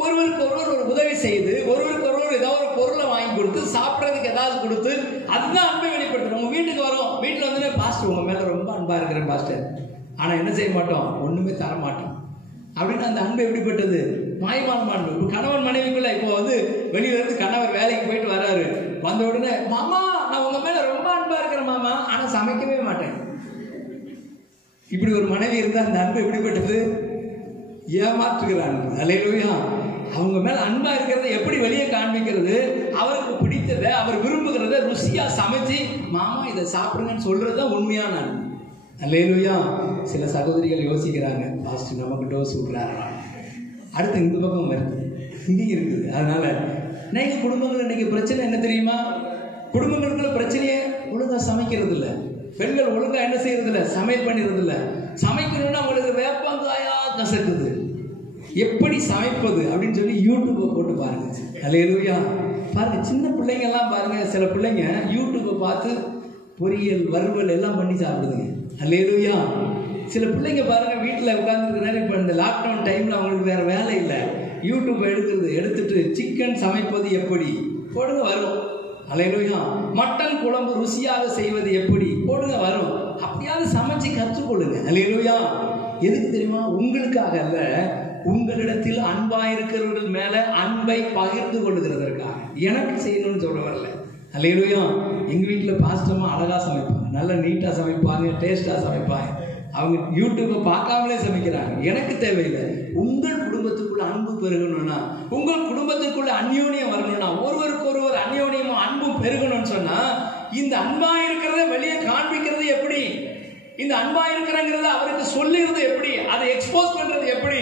ஒருவருக்கு ஒருவர் ஒரு உதவி செய்து, ஒருவருக்கு ஒருவர் ஏதாவது ஒரு பொருளை வாங்கி கொடுத்து, சாப்பிட்றதுக்கு ஏதாவது கொடுத்து, அதுதான் அன்பை வெளிப்படுத்தணும். உங்க வீட்டுக்கு வரோம், வீட்டுல வந்து பாஸ்டர் உங்க மேல ரொம்ப அன்பா இருக்கிறேன் பாஸ்டர், ஆனா என்ன செய்ய மாட்டோம்? ஒண்ணுமே தர மாட்டோம். அப்படின்னு அந்த அன்பு எப்படிப்பட்டது? மாயமான அன்பு. இப்போ கணவன் மனைவிக்குள்ள இப்போ வந்து வெளியில இருந்து கணவர் வேலைக்கு போயிட்டு வர்றாரு, வந்த உடனே மாமா நான் உங்க மேல ரொம்ப அன்பா இருக்கிறேன் மாமா, ஆனா சமைக்கவே மாட்டேன். இப்படி ஒரு மனைவி இருந்தா அந்த அன்பு எப்படிப்பட்டது? ஏமாற்றுகிறான். அல்லேலூயா. அவங்க மேல அன்பா இருக்கிறத எப்படி வெளியே காண்பிக்கிறது? அவருக்கு பிடித்ததை, அவர் விரும்புகிறத ருசியா சமைச்சு மாமா இதை சாப்பிடுங்கன்னு சொல்றதுதான் உண்மையான அன்பு. அல்லேலூயா. சில சகோதரிகள் யோசிக்கிறாங்க, பாஸ்டர் நமக்கு டோஸ் விடுறாரு, அடுத்து இந்த பக்கம் வருது, இங்கே இருக்குது. அதனால இன்னைக்கு குடும்பங்கள் இன்னைக்கு பிரச்சனை என்ன தெரியுமா? குடும்பங்களுக்குள்ள பிரச்சனையே ஒழுங்கா சமைக்கிறது இல்லை. பெண்கள் ஒழுங்கா என்ன செய்யறது இல்லை? சமையல் பண்ணிடுறது இல்லை. சமைக்கணும்னா அவங்களுக்கு வேப்பங்காயா கசக்குது. எப்படி சமைப்பது அப்படின்னு சொல்லி யூடியூப்பை போட்டு பாருங்க. அல்லேலூயா. பாருங்க, சின்ன பிள்ளைங்க எல்லாம் பாருங்க, சில பிள்ளைங்க யூடியூப்பை பார்த்து பொரியல் வறுவல் எல்லாம் பண்ணி சாப்பிடுதுங்க. அல்லேலூயா. சில பிள்ளைங்க பாருங்க வீட்டில் உட்கார்ந்துருக்கிறாங்க. இப்போ இந்த லாக்டவுன் டைம்ல அவங்களுக்கு வேற வேலை இல்லை, யூடியூப் எடுத்துட்டு சிக்கன் சமைப்பது எப்படி போடுங்க, வரும். அல்லேலூயா. மட்டன் குழம்பு ருசியாக செய்வது எப்படி போடுங்க, வரும். அப்படியாவது சமைச்சு கற்றுக்கொள்ளுங்க. அல்லேலூயா. எதுக்கு தெரியுமா? உங்களுக்காக அல்ல, உங்களிடத்தில் அன்பா இருக்கிறவர்கள் மேல அன்பை பகிர்ந்து கொள்ளுகிறதற்காக. எனக்கு செய்யணும்னு சொல்ல வரல. அல்லேலூயா. எங்க வீட்டில் பாஸ்டமா அழகா சமைப்பாங்க, நல்லா நீட்டா சமைப்பாங்க, டேஸ்டா சமைப்பாங்க. அவங்க யூடியூப்பை பார்க்காமலே சமைக்கிறாங்க. எனக்கு தேவையில்லை. உங்கள் குடும்பத்துக்குள்ள அன்பு பெருகணும்னா, உங்கள் குடும்பத்துக்குள்ள அந்யோன்யம் வரணும்னா, ஒருவருக்கு ஒருவர் அந்யோன்யமும் அன்பும் பெருகணும்னு சொன்னா, இந்த அன்பா இருக்கிறத வெளியே காண்பிக்கிறது எப்படி? இந்த அன்பா இருக்கிறங்கிறத அவருக்கு சொல்லுறது எப்படி? அதை எக்ஸ்போஸ் பண்றது எப்படி?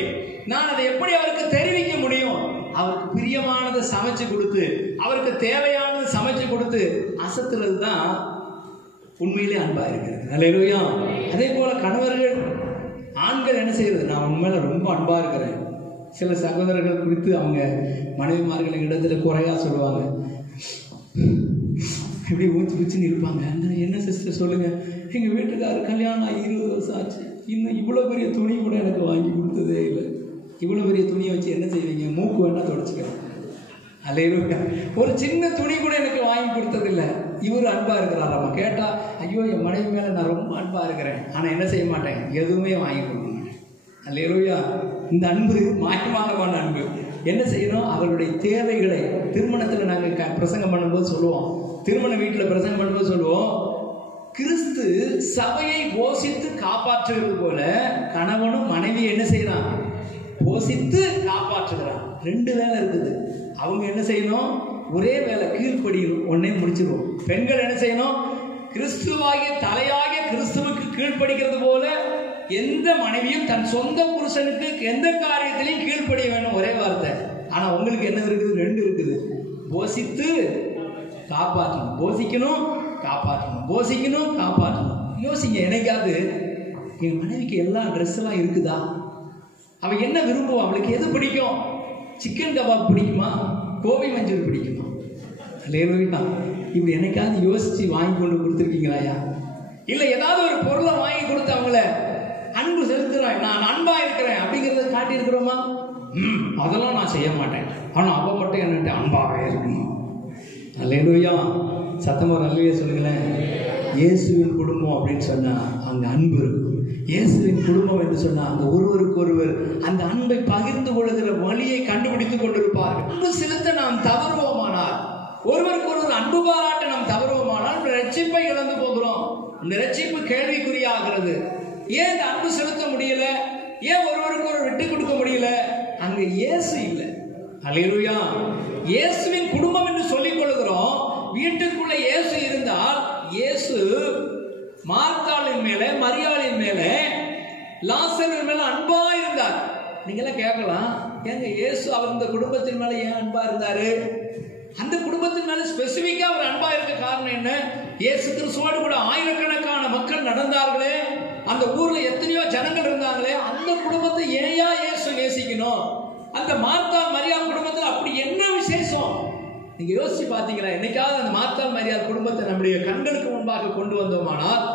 நான் அதை எப்படி அவருக்கு தெரிவிக்க முடியும்? அவருக்கு பிரியமானதை சமைச்சு கொடுத்து, அவருக்கு தேவையானதை சமைச்சு கொடுத்து அசத்துறது தான் உண்மையிலே அன்பா இருக்கிறது. அல்லேலூயா. அதே போல கணவர்கள், ஆண்கள் என்ன செய்யறது? நான் உன் மேல ரொம்ப அன்பா இருக்கிறேன். சில சகோதரர்கள் குறித்து அவங்க மனைவிமார்கள் இடத்துல குறையா சொல்லுவாங்க, இப்படி ஊற்றி பிச்சுன்னு இருப்பாங்க. என்ன சிஸ்டர் சொல்லுங்க, எங்க வீட்டுக்காரர் கல்யாணம் 20 வருஷம் ஆச்சு, இன்னும் இவ்வளவு பெரிய துணி கூட எனக்கு வாங்கி கொடுத்ததே இல்லை. இவ்வளவு பெரிய துணியை வச்சு என்ன செய்வீங்க? மூக்கு வேணா தொடச்சுக்கிறேன். அல்லேலூயா. ஒரு சின்ன துணி கூட எனக்கு வாங்கி கொடுத்ததில்லை. இவர் அன்பா இருக்கிறாராமா. கேட்டா, ஐயோ என் மனைவி மேல நான் ரொம்ப அன்பா இருக்கிறேன், ஆனா என்ன செய்ய மாட்டேன்? எதுவுமே வாங்கி கொடுக்க மாட்டேன். அல்லேலூயா. இந்த அன்பு மாயமானமான அன்பு. என்ன செய்யணும்? அவர்களுடைய தேவைகளை திருமணத்தில் நாங்கள் பிரசங்கம் பண்ணும்போது சொல்லுவோம், திருமண வீட்டில் பிரசங்கம் பண்ணும்போது சொல்லுவோம், கிறிஸ்து சபையை போஷித்து காப்பாற்றுகிறது போல கணவனும் மனைவியை என்ன செய்யறான்? போஷித்து காப்பாற்றுகிறான். 2 வேலை இருக்குது. அவங்க என்ன செய்யணும்? ஒரே வேலை, கீழ்ப்படியணும். ஒன்னே முடிச்சிருவோம். பெண்கள் என்ன செய்யணும்? கிறிஸ்துவாகிய தலையாகிய கிறிஸ்துவுக்கு கீழ்ப்படிக்கிறது போல எந்த மனைவியும் தன் சொந்த புருஷனுக்கு எந்த காரியத்திலையும் கீழ்ப்படிய வேணும். ஒரே வார்த்தை. ஆனா உங்களுக்கு என்ன இருக்குது? 2 இருக்குது. போஷித்து காப்பாற்றணும். போஷிக்கணும், காப்பாற்றணும். போஷிக்கணும், காப்பாற்றணும். யோசிங்க, என்னைக்காவது என் மனைவிக்கு எல்லா ட்ரெஸ் எல்லாம் இருக்குதா? அவ என்ன விரும்புவா? அவளுக்கு எது பிடிக்கும்? சிக்கன் கபாப் பிடிக்குமா? கோபி மஞ்சள் பிடிக்குமா? இல்லையா? இப்படி என்னைக்காவது யோசிச்சு வாங்கி கொண்டு கொடுத்துருக்கீங்களாயா? இல்லை ஏதாவது ஒரு பொருளை வாங்கி கொடுத்து அவங்கள அன்பு செலுத்துறேன், நான் அன்பா இருக்கிறேன் அப்படிங்கிறத காட்டி இருக்கிறோமா? அதெல்லாம் நான் செய்ய மாட்டேன். ஆனா அவ மட்டும் என்னட்டு அன்பாவே இருக்கணும். அல்லேலூயா. சத்தமா நல்லவே சொல்லுங்களேன். இயேசுவின் குடும்பம் அப்படின்னு சொன்னா அங்க அன்பு இருக்கும். இயேசுவின் குடும்பம் என்று சொன்னா அங்க ஒருவருக்கு ஒருவர் அந்த அன்பை பகிர்ந்து கொள்கிற வழியை கண்டுபிடித்துக் கொண்டிருப்பார்கள். அன்பு செலுத்த நாம் தவறுவோமானால், ஒருவருக்கு ஒருவர் அன்பு பாராட்ட நாம் தவறுவோமானால் ரட்சிப்பை இழந்து போகிறோம். இந்த ரட்சிப்பு கேள்விக்குறியாகிறது. ஏன் இந்த அன்பு செலுத்த முடியல? ஏன் ஒருவருக்கு ஒருவர் விட்டு கொடுக்க முடியல? அங்க இயேசு இல்லை. அல்லேலூயா. இயேசுவின் குடும்பம் என்று சொல்லிக் கொள்கிறோம். வீட்டுக்குள்ள இயேசு இருந்தால், இயேசு மார்த்தாளின் மேல, மரியாளின் மேல, லாசரின் மேல அன்பா இருந்தார். நீங்க எல்லாம் கேட்கலாம், ஏங்க இயேசு அவர் இந்த குடும்பத்தின் மேல ஏன் அன்பா இருந்தாரு? அந்த குடும்பத்தின் மேல ஸ்பெசிபிக்கா அவர் அன்பா இருக்க காரணம் என்ன? இயேசு கிறிஸ்துவோடு கூட ஆயிரக்கணக்கான மக்கள் நடந்தார்களே, அந்த ஊர்ல எத்தனையோ ஜனங்கள் இருந்தாங்களே, அந்த குடும்பத்தை ஏயா இயேசு நேசிக்கணும்? அந்த மார்த்தாள் மரியாள் குடும்பத்தில் அப்படி என்ன விசேஷம்? நீங்க யோசிச்சு பாத்தீங்களா? என்னைக்காவது அந்த மார்த்தாள் மரியாள் குடும்பத்தை நம்முடைய கண்களுக்கு முன்பாக கொண்டு வந்தோமானால்,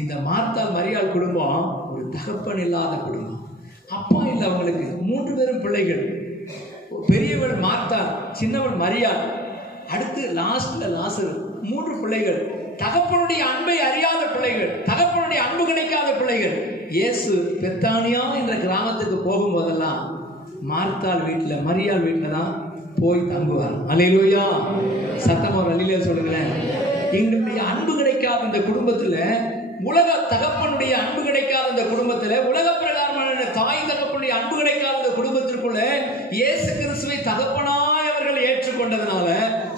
இந்த மார்த்தாள் மரியாள் குடும்பம் ஒரு தகப்பன் இல்லாத குடும்பம். அப்பா இல்லை அவங்களுக்கு. 3 பேரும் பிள்ளைகள். பெரியவள் மார்த்தாள், சின்னவள் மரியாள், அடுத்து லாஸ்ட்ல லாசரு. 3 பிள்ளைகள். தகப்பனுடைய அன்பை அறியாத பிள்ளைகள், தகப்பனுடைய அன்பு கிடைக்காத பிள்ளைகள். இயேசு பெத்தானியா என்ற கிராமத்துக்கு போகும்போதெல்லாம் மார்த்தாள் வீட்டுல, மரியாள் வீட்டுல தான் போய் தங்குவார். அல்லேலூயா. சத்தமா ஒரு அல்லேலூயா சொல்லுங்களேன். எங்களுடைய அன்பு கிடைக்காத இந்த குடும்பத்துல, உலக தகப்பனுடைய அன்பு கிடைக்காத இந்த குடும்பத்துல, உலக பிரகாரமான தாய் தகப்பனுடைய அன்பு கிடைக்காத இந்த குடும்பத்திற்குள்ள இயேசு கிறிஸ்துவை தகப்பனாய் அவர்கள் ஏற்றுக்கொண்டதுனால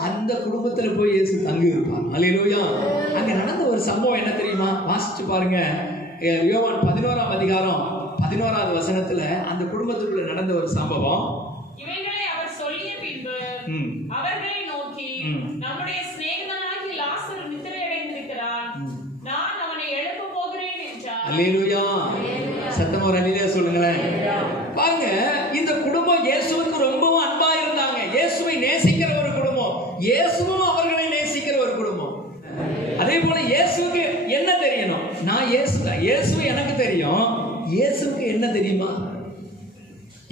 அந்த குடும்பத்துல போய் இயேசு தங்கி இருப்பார். அல்லேலூயா. அங்க நடந்த ஒரு சம்பவம் என்ன தெரியுமா? வாசிச்சு பாருங்க. யோவான் 11ஆம் அதிகாரம் 11வது வசனத்துல அந்த குடும்பத்துக்குள்ள நடந்த ஒரு சம்பவம். இவைகளை அவர் சொல்லிய பின்பு அவர்களை நோக்கி, நம்முடைய சிநேகிதனாகிய லாசரு நித்திரை அடைந்திருக்கிறான், நான் அவனை எழுப்ப போகிறேன் என்றார். அல்லேலூயா. சத்தமா ஒரு அல்லேலூயா சொல்லுங்களேன். பாருங்க, இந்த குடும்பம் இயேசுவுக்கு ரொம்பவும் அன்பா இருந்தாங்க. இயேசுவை நேசிக்கிற ஒரு குடும்பம், இயேசுவும் அவர்களை நேசிக்கிற ஒரு குடும்பம். அதே போல இயேசுவுக்கு என்ன தெரியணும்? நான் இயேசு எனக்கு தெரியும். இயேசுக்கு என்ன தெரியுமா?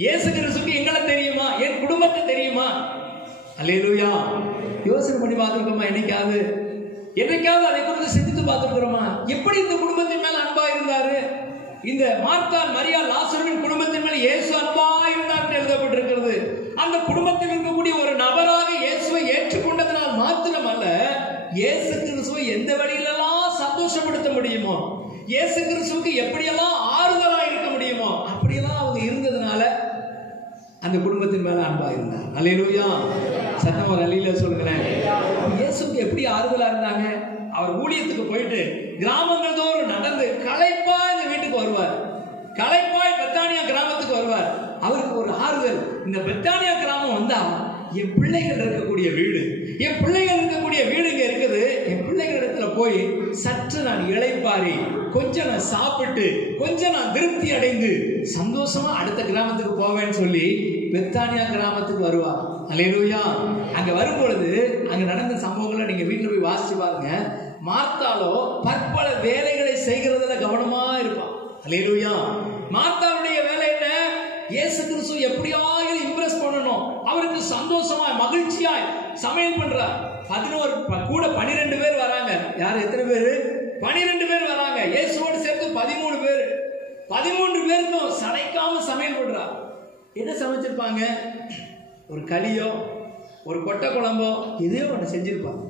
இயேசு கிறிஸ்துவுக்கு எங்களை தெரியுமா? என் குடும்பத்தை தெரியுமா? அல்லேலூயா. யோசனை பண்ணி பார்த்திருக்கோமா? என்னைக்காவது அதை குறித்து சிந்தித்து பார்த்திருக்கிறோமா? எப்படி இந்த குடும்பத்தின் மேல அன்பா இருந்தாரு? இந்த மார்த்தாள் மரியாள் லாசருவின் குடும்பத்தின் மேல இயேசு அன்பா இருந்தார் எழுதப்பட்டிருக்கிறது. அந்த குடும்பத்தில் இருக்கக்கூடிய ஒரு நபராக இயேசுவை ஏற்றுக்கொண்டதனால் மாத்திரமல்ல, இயேசு கிறிஸ்துவை எந்த வழியிலெல்லாம் சந்தோஷப்படுத்த முடியுமோ, இயேசு கிறிஸ்துவுக்கு எப்படியெல்லாம் ஆறுதலா இருக்க முடியுமோ அப்படியெல்லாம் அவங்க இருந்ததுனால அந்த குடும்பத்தின் மேல அன்பா இருந்தார். அல்லேலூயா. சத்தமா ஒரு அல்லேலூயா சொல்லுங்களேன். இயேசுக்கு எப்படி ஆறுதலா இருந்தாங்க? அவர் ஊழியத்துக்கு போயிட்டு கிராமங்கள் தோறும் நடந்து களைப்பா இந்த வீட்டுக்கு வருவார். களைப்பாய் பெத்தானியா கிராமத்துக்கு வருவார். அவருக்கு ஒரு ஆறுதல், இந்த பெத்தானியா கிராமம் வந்தா என் பிள்ளைகள் இருக்கக்கூடிய வீடு, என் பிள்ளைகள் இருக்கக்கூடிய வீடு இங்க இருக்குது. என் பிள்ளைகள் இடத்துல போய் சற்று நான் இளைப்பாரி, கொஞ்சம் நான் சாப்பிட்டு, கொஞ்சம் நான் திருப்தி அடைந்து சந்தோஷமா அடுத்த கிராமத்துக்கு போவேன்னு சொல்லி பெத்தானியா கிராமத்துக்கு வருவார். அல்லேலூயா. அங்க வரும்பொழுது அங்க நடந்த சம்பவங்களை நீங்க வீட்டுல போய் வாசிச்சு பாருங்க. மார்த்தாளோ பற்பல வேலைகளை செய்கிறதுல கவனமா இருப்பான். அல்லேலூயா. மார்த்தாளுடைய வேலை என்ன? இயேசு கிறிஸ்து எப்படியாவது இம்ப்ரெஸ் பண்ணணும், அவருக்கு சந்தோஷமா மகிழ்ச்சியாய் சமையல் பண்றார். 11 கூட 12 பேர் வராங்க. யார்? எத்தனை பேரு? 12 பேர் வராங்க. இயேசுவோடு சேர்த்து 13 பேர். 13 பேருக்கும் சளைக்காம சமையல் பண்றார். என்ன சமைச்சிருப்பாங்க? ஒரு களியோ ஒரு கொட்டை குழம்போ எதையோ ஒன்று செஞ்சிருப்பாங்க.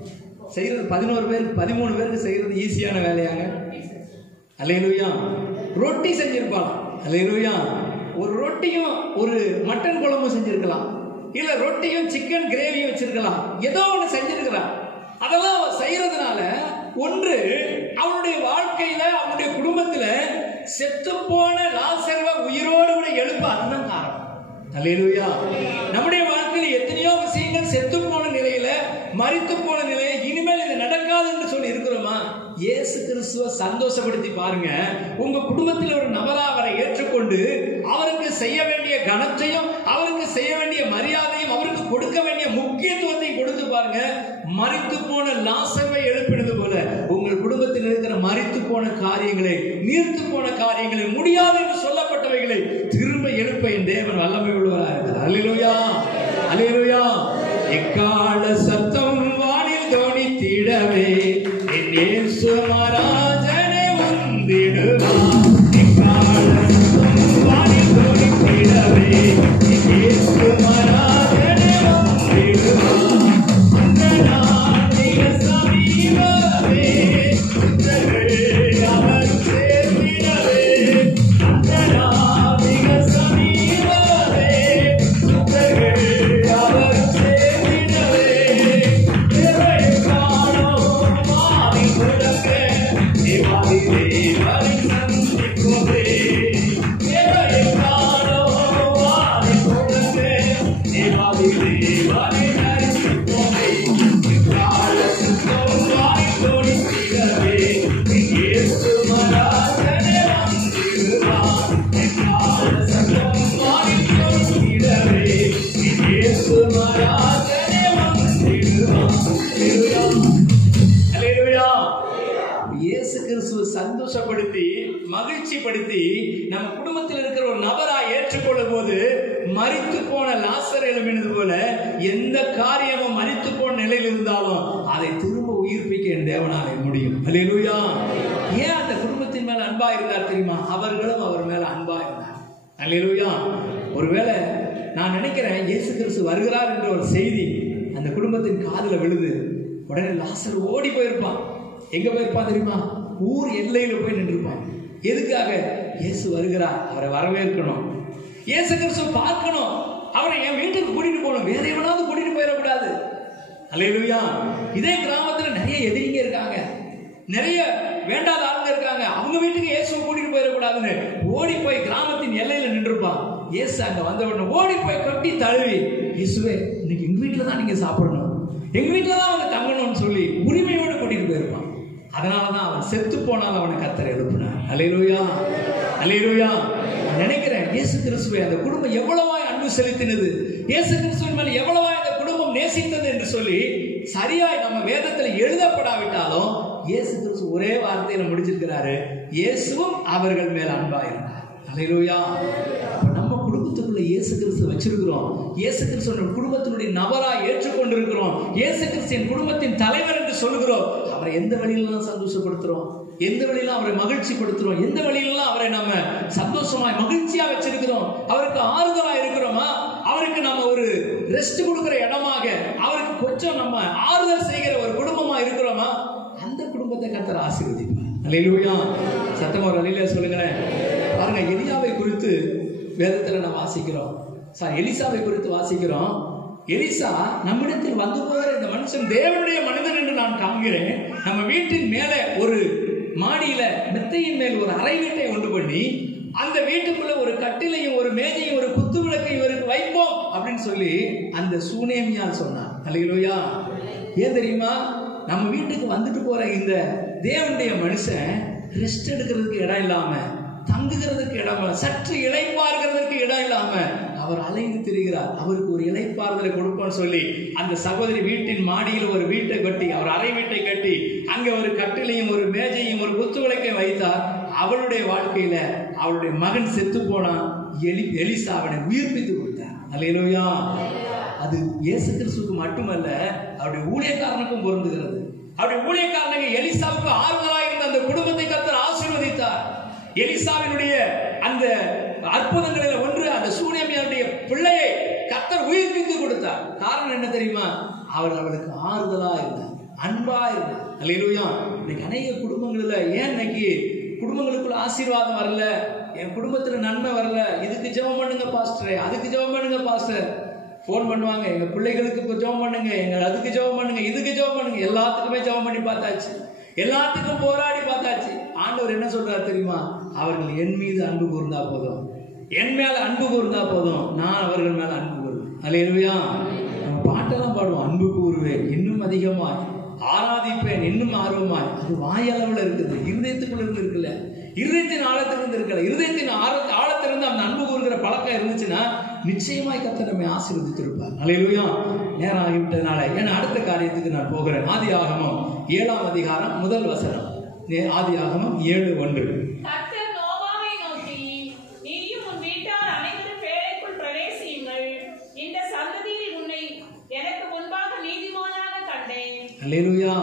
செய்யறது 11 பேருக்கு 13 பேருக்கு செய்யறது ஈஸியான வேலையாங்க? அல்லேலூயா. ரொட்டி செஞ்சிருப்பாங்க. அல்லேலூயா. ஒரு ரொட்டியும் ஒரு மட்டன் குழம்பும் செஞ்சிருக்கலாம், இல்ல ரொட்டியும் சிக்கன் கிரேவியும் வச்சிருக்கலாம், ஏதோ ஒன்று செஞ்சிருக்கிறான். அதெல்லாம் செய்யறதுனால ஒன்று அவனுடைய வாழ்க்கையில அவனுடைய குடும்பத்துல செத்து போன லாசருவை உயிரோடு கூட எழுப்ப அதுதான் காரணம். அல்லேலூயா. நம்முடைய வாழ்க்கையில் எத்தனையோ விஷயங்கள் செத்து போன நிலையில, மரித்து போன நிலையில, இனிமேல் இது நடக்காது என்று சொல்லி இருக்கிறோமா? இயேசு கிறிஸ்துவை சந்தோஷப்படுத்தி பாருங்க. உங்க குடும்பத்தில் ஒரு நபரா அவரை ஏற்றுக்கொண்டு அவருக்கு செய்ய வேண்டிய கனத்தையும் அவருக்கு செய்ய வேண்டிய மரியாதையும் அவருக்கு கொடுக்க வேண்டிய முக்கியத்துவத்தையும் கொடுத்து பாருங்க. மரித்து போன லாசருவை எழுப்பினது போல உங்கள் குடும்பத்தில் இருக்கிற மரித்து போன காரியங்களை, நீர்த்து போன காரியங்களை, முடியாது என்று சொல்லப்பட்டவைகளை திரும்ப எழுப்ப என் தேவன் வல்லமை உள்ளவராக இருக்கிறார். அல்லேலூயா. அல்லேலூயா. எக்கால சத்தம் வானில் தோனித்திடவே என் இயேசு மகாராஜனே வந்திடுவார். எக்கால சத்தம் வானில் தோனித்திடவே என் இயேசு மகாராஜனே வந்திடுவார். அந்த நாள் மிக சமீபமே, புத்தர்கள் அவர் சேர்ந்திடவே. அந்த நாள் மிக சமீபமே, புத்தர்கள் அவர் சேர்ந்திடவே. தேவை காணோம் மாறி கொடுக்க தேவாதி தேவரை சந்திக்குமே. தேவை காணோம் மாறி கொடுக்க தேவாதி தேவரை தரிசிக்குமே. காலசுத்தம் வாய் தோணித்திடவே இயேசு மகாராஜனே வந்திடுவார். காலசுத்தம் வாய் தோணித்திடவே இயேசு மகாராஜனே வந்திடுவார். அல்லேலூயா. இயேசு கிறிஸ்துவை சந்தோஷப்படுத்தி மகிழ்ச்சிப்படுத்தி நம்ம குடும்பத்தில் இருக்கிற ஒரு நபராய் ஏற்றுக்கொள்ளும் போது மரித்து போன லாசர் எழுப்பினது போல எந்த காரியமும் மரித்து போன நிலையில் இருந்தாலும் அதை திரும்ப உயிர்ப்பிக்க என் தேவனாலே முடியும். அல்லேலூயா. ஏன் அந்த குடும்பத்தின் மேல அன்பா இருந்தார் தெரியுமா? அவர்களும் அவர் மேல அன்பா இருந்தார். அல்லேலூயா. ஒருவேளை நான் நினைக்கிறேன் இயேசு கிறிஸ்து வருகிறார் என்ற ஒரு செய்தி அந்த குடும்பத்தின் காதுல விழுது. உடனே லாசர் ஓடி போயிருப்பான். எங்க போயிருப்பான் தெரியுமா? ஊர் எல்லையில போய் நின்றுப்பான். எதுக்காக? இயேசு வருகிறார், அவரை வரவேற்கணும், இயேசு கிறிஸ்துவை பார்க்கணும், அவரை என் வீட்டுக்கு கூட்டிட்டு போகணும், வேற எவனாவது கூட்டிட்டு போயிடக்கூடாது. அல்லேலூயா. இதே கிராமத்துல நிறைய எதிரிங்க இருக்காங்க, நிறைய வேண்டாத ஆளுங்க இருக்காங்க. அவங்க வீட்டுக்கு இயேசுவை கூட்டிட்டு போயிடக்கூடாதுன்னு ஓடி போய் கிராமத்தின் எல்லையில நின்றுப்பான். இயேசு அங்க வந்த உடனே ஓடி போய் கட்டி தழுவி, இயேசுவே இன்னைக்கு எங்க வீட்டுல தான் நீங்க சாப்பிடணும், எங்க வீட்டுல தான் அவங்க தங்கணும்னு சொல்லி உரிமையோடு கூட்டிட்டு போயிருப்பான். அதனாலதான் அவன் செத்து போனால் அவனை கர்த்தர் எழுப்பினார். அல்லேலூயா. அல்லேலூயா. நான் நினைக்கிறேன் இயேசு கிறிஸ்துவை அந்த குடும்பம் எவ்வளவாய் அன்பு செலுத்தினது, இயேசு கிறிஸ்துவின் மேல் எவ்வளவாய் அந்த குடும்பம் நேசித்தது என்று சொல்லி சரியாய் நம்ம வேதத்தில் எழுதப்படாவிட்டாலும் இயேசு கிறிஸ்து ஒரே வார்த்தையில முடிச்சிருக்கிறாரு, இயேசுவும் அவர்கள் மேல் அன்பாயிருந்தார். அல்லேலூயா. நம்ம குடும்பத்துக்குள்ள இயேசு கிறிஸ்து வச்சிருக்கிறோம், இயேசு கிறிஸ்து குடும்பத்தினுடைய நபராய் ஏற்றுக்கொண்டிருக்கிறோம், இயேசு கிறிஸ்து குடும்பத்தின் தலைவர் என்று சொல்லுகிறோம். அவரை எந்த வழியிலாம் சந்தோஷப்படுத்துறோம், எந்த வழியில அவரை மகிழ்ச்சிப்படுத்துறோம், எந்த வழியில அவரை நம்ம சந்தோஷமாய் மகிழ்ச்சியா வச்சிருக்கிறோம், அவருக்கு ஆறுதலா இருக்கிறோமா, அவருக்கு நம்ம ஒரு ரெஸ்ட் கொடுக்கிற இடமாக, அவருக்கு கொஞ்சம் நம்ம ஆறுதல் செய்கிற ஒரு குடும்பமா இருக்கிறோமா, அந்த குடும்பத்தை கர்த்தர் ஆசீர்வதிப்பார். அல்லேலூயா. சத்தமா ஒரு அல்லேலூயா சொல்லுங்களேன். பாருங்க, எலியாவை குறித்து வேதத்துல நம்ம வாசிக்கிறோம், எலிசாவை குறித்து வாசிக்கிறோம். எலிசா நம்மிடத்தில் வந்து போகிற இந்த மனுஷன் தேவனுடைய மனிதன் என்று நான் காண்கிறேன். நம்ம வீட்டின் மேல ஒரு மாடியில மெத்தையின் மேல் ஒரு அறை வீட்டை உண்டு பண்ணி அந்த வீட்டுக்குள்ள ஒரு கட்டிலையும் ஒரு மேஜையும் ஒரு குத்து விளக்கையும் இவருக்கு வைப்போம் அப்படின்னு சொல்லி அந்த சூனேமியால் சொன்னார். அல்லேலூயா. ஏன் தெரியுமா? நம்ம வீட்டுக்கு வந்துட்டு போற இந்த தேவனுடைய மனுஷன் ரெஸ்ட் எடுக்கிறதுக்கு இடம் இல்லாம, தங்குகிறதுக்கு இடம், சற்று இளைப்பாறுகிறதுக்கு இடம் இல்லாம அவர் அலைந்து திரிகிறார். அவருக்கு ஒரு இளைப்பாறுதலை கொடுப்போம்னு சொல்லி அந்த சகோதரி வீட்டின் மாடியில் ஒரு வீட்டை கட்டி, அவர் அறை வீட்டை கட்டி அங்க ஒரு கட்டிலையும் ஒரு மேஜையும் ஒரு குத்து விளக்கையும் வைத்தார். அவளுடைய வாழ்க்கையில அவளுடைய மகன் செத்து போனான். எலிசா அவனை உயிர்ப்பித்து கொடுத்தார். அல்லேலூயா. அது இயேசு கிறிஸ்துவுக்கு மட்டுமல்ல, அவருடைய ஊழியக்காரனுக்கும் பொருந்துகிறது. அவருடைய ஊழியக்காரனுக்கு எலிசாவுக்கு ஆறுதலாக இருந்த அந்த குடும்பத்தை கர்த்தர் ஆசீர்வதித்தார். எலிசாவினுடைய அந்த அற்புதங்களில் ஒன்று, அந்த சூனியமியாருடைய பிள்ளையை கர்த்தர் உயிர்ப்பித்து கொடுத்தார். காரணம் என்ன தெரியுமா? அவளுக்கு ஆறுதலா இருந்தார், அன்பா இருந்தார். அல்லேலூயா. இன்னைக்கு அநேக குடும்பங்கள்ல ஏன் இன்னைக்கு குடும்பங்களுக்குள்ள ஆசீர்வாதம் வரல, என் குடும்பத்துல நன்மை வரல, இதுக்கு ஜெபம் பண்ணுங்க பாஸ்டர், அதுக்கு ஜெபம் பண்ணுங்க பாஸ்டர். போன் பண்ணுவாங்க, எங்க பிள்ளைகளுக்கு இப்போ ஜெபம் பண்ணுங்க, எங்க அதுக்கு ஜெபம் பண்ணுங்க, இதுக்கு ஜெபம் பண்ணுங்க. எல்லாத்துக்குமே ஜெபம் பண்ணி பார்த்தாச்சு, எல்லாத்துக்கும் போராடி பார்த்தாச்சு. ஆண்டவர் என்ன சொல்றாரு தெரியுமா? அவர்கள் என் மீது அன்பு கூர்ந்தா போதும், என் மேல அன்பு கூர்ந்தா போதும், நான் அவர்கள் மேல அன்பு கூறுவேன். அல்லேலூயா. நம்ம பாட்டெல்லாம் பாடுவோம், அன்பு கூறுவேன் இன்னும் அதிகமாய், ஆராதிப்பேன் இன்னும் ஆர்வமாய். அது வாயளவில் இருக்குது, இருதயத்துக்குள்ள இருந்து இருக்குல்ல, இருதயத்தின் ஆழத்திலிருந்து இருக்கல, இருதயத்தின் ஆழத்திலிருந்து அந்த அன்பு கூறுகிற பழக்கம் இருந்துச்சுன்னா நிச்சயமாய் கர்த்தர் நம்மை ஆசீர்வதித்திருப்பார். அல்லேலூயா. நேரம் ஆகிவிட்டதுனால ஏன்னா அடுத்த காரியத்துக்கு நான் போகிறேன். ஆதியாகமம் 7ஆம் அதிகாரம் 1 வசனம். ஆதியாகமம் 7:1. கர்த்தர் நோவாவை நோக்கி, நீயும் உன் வீட்டார் அனைவரும் பேழைக்குள் பிரவேசியுங்கள், இந்த சந்ததியில் உன்னை எனக்கு முன்பாக நீதிமானாக கண்டேன். அல்லேலூயா.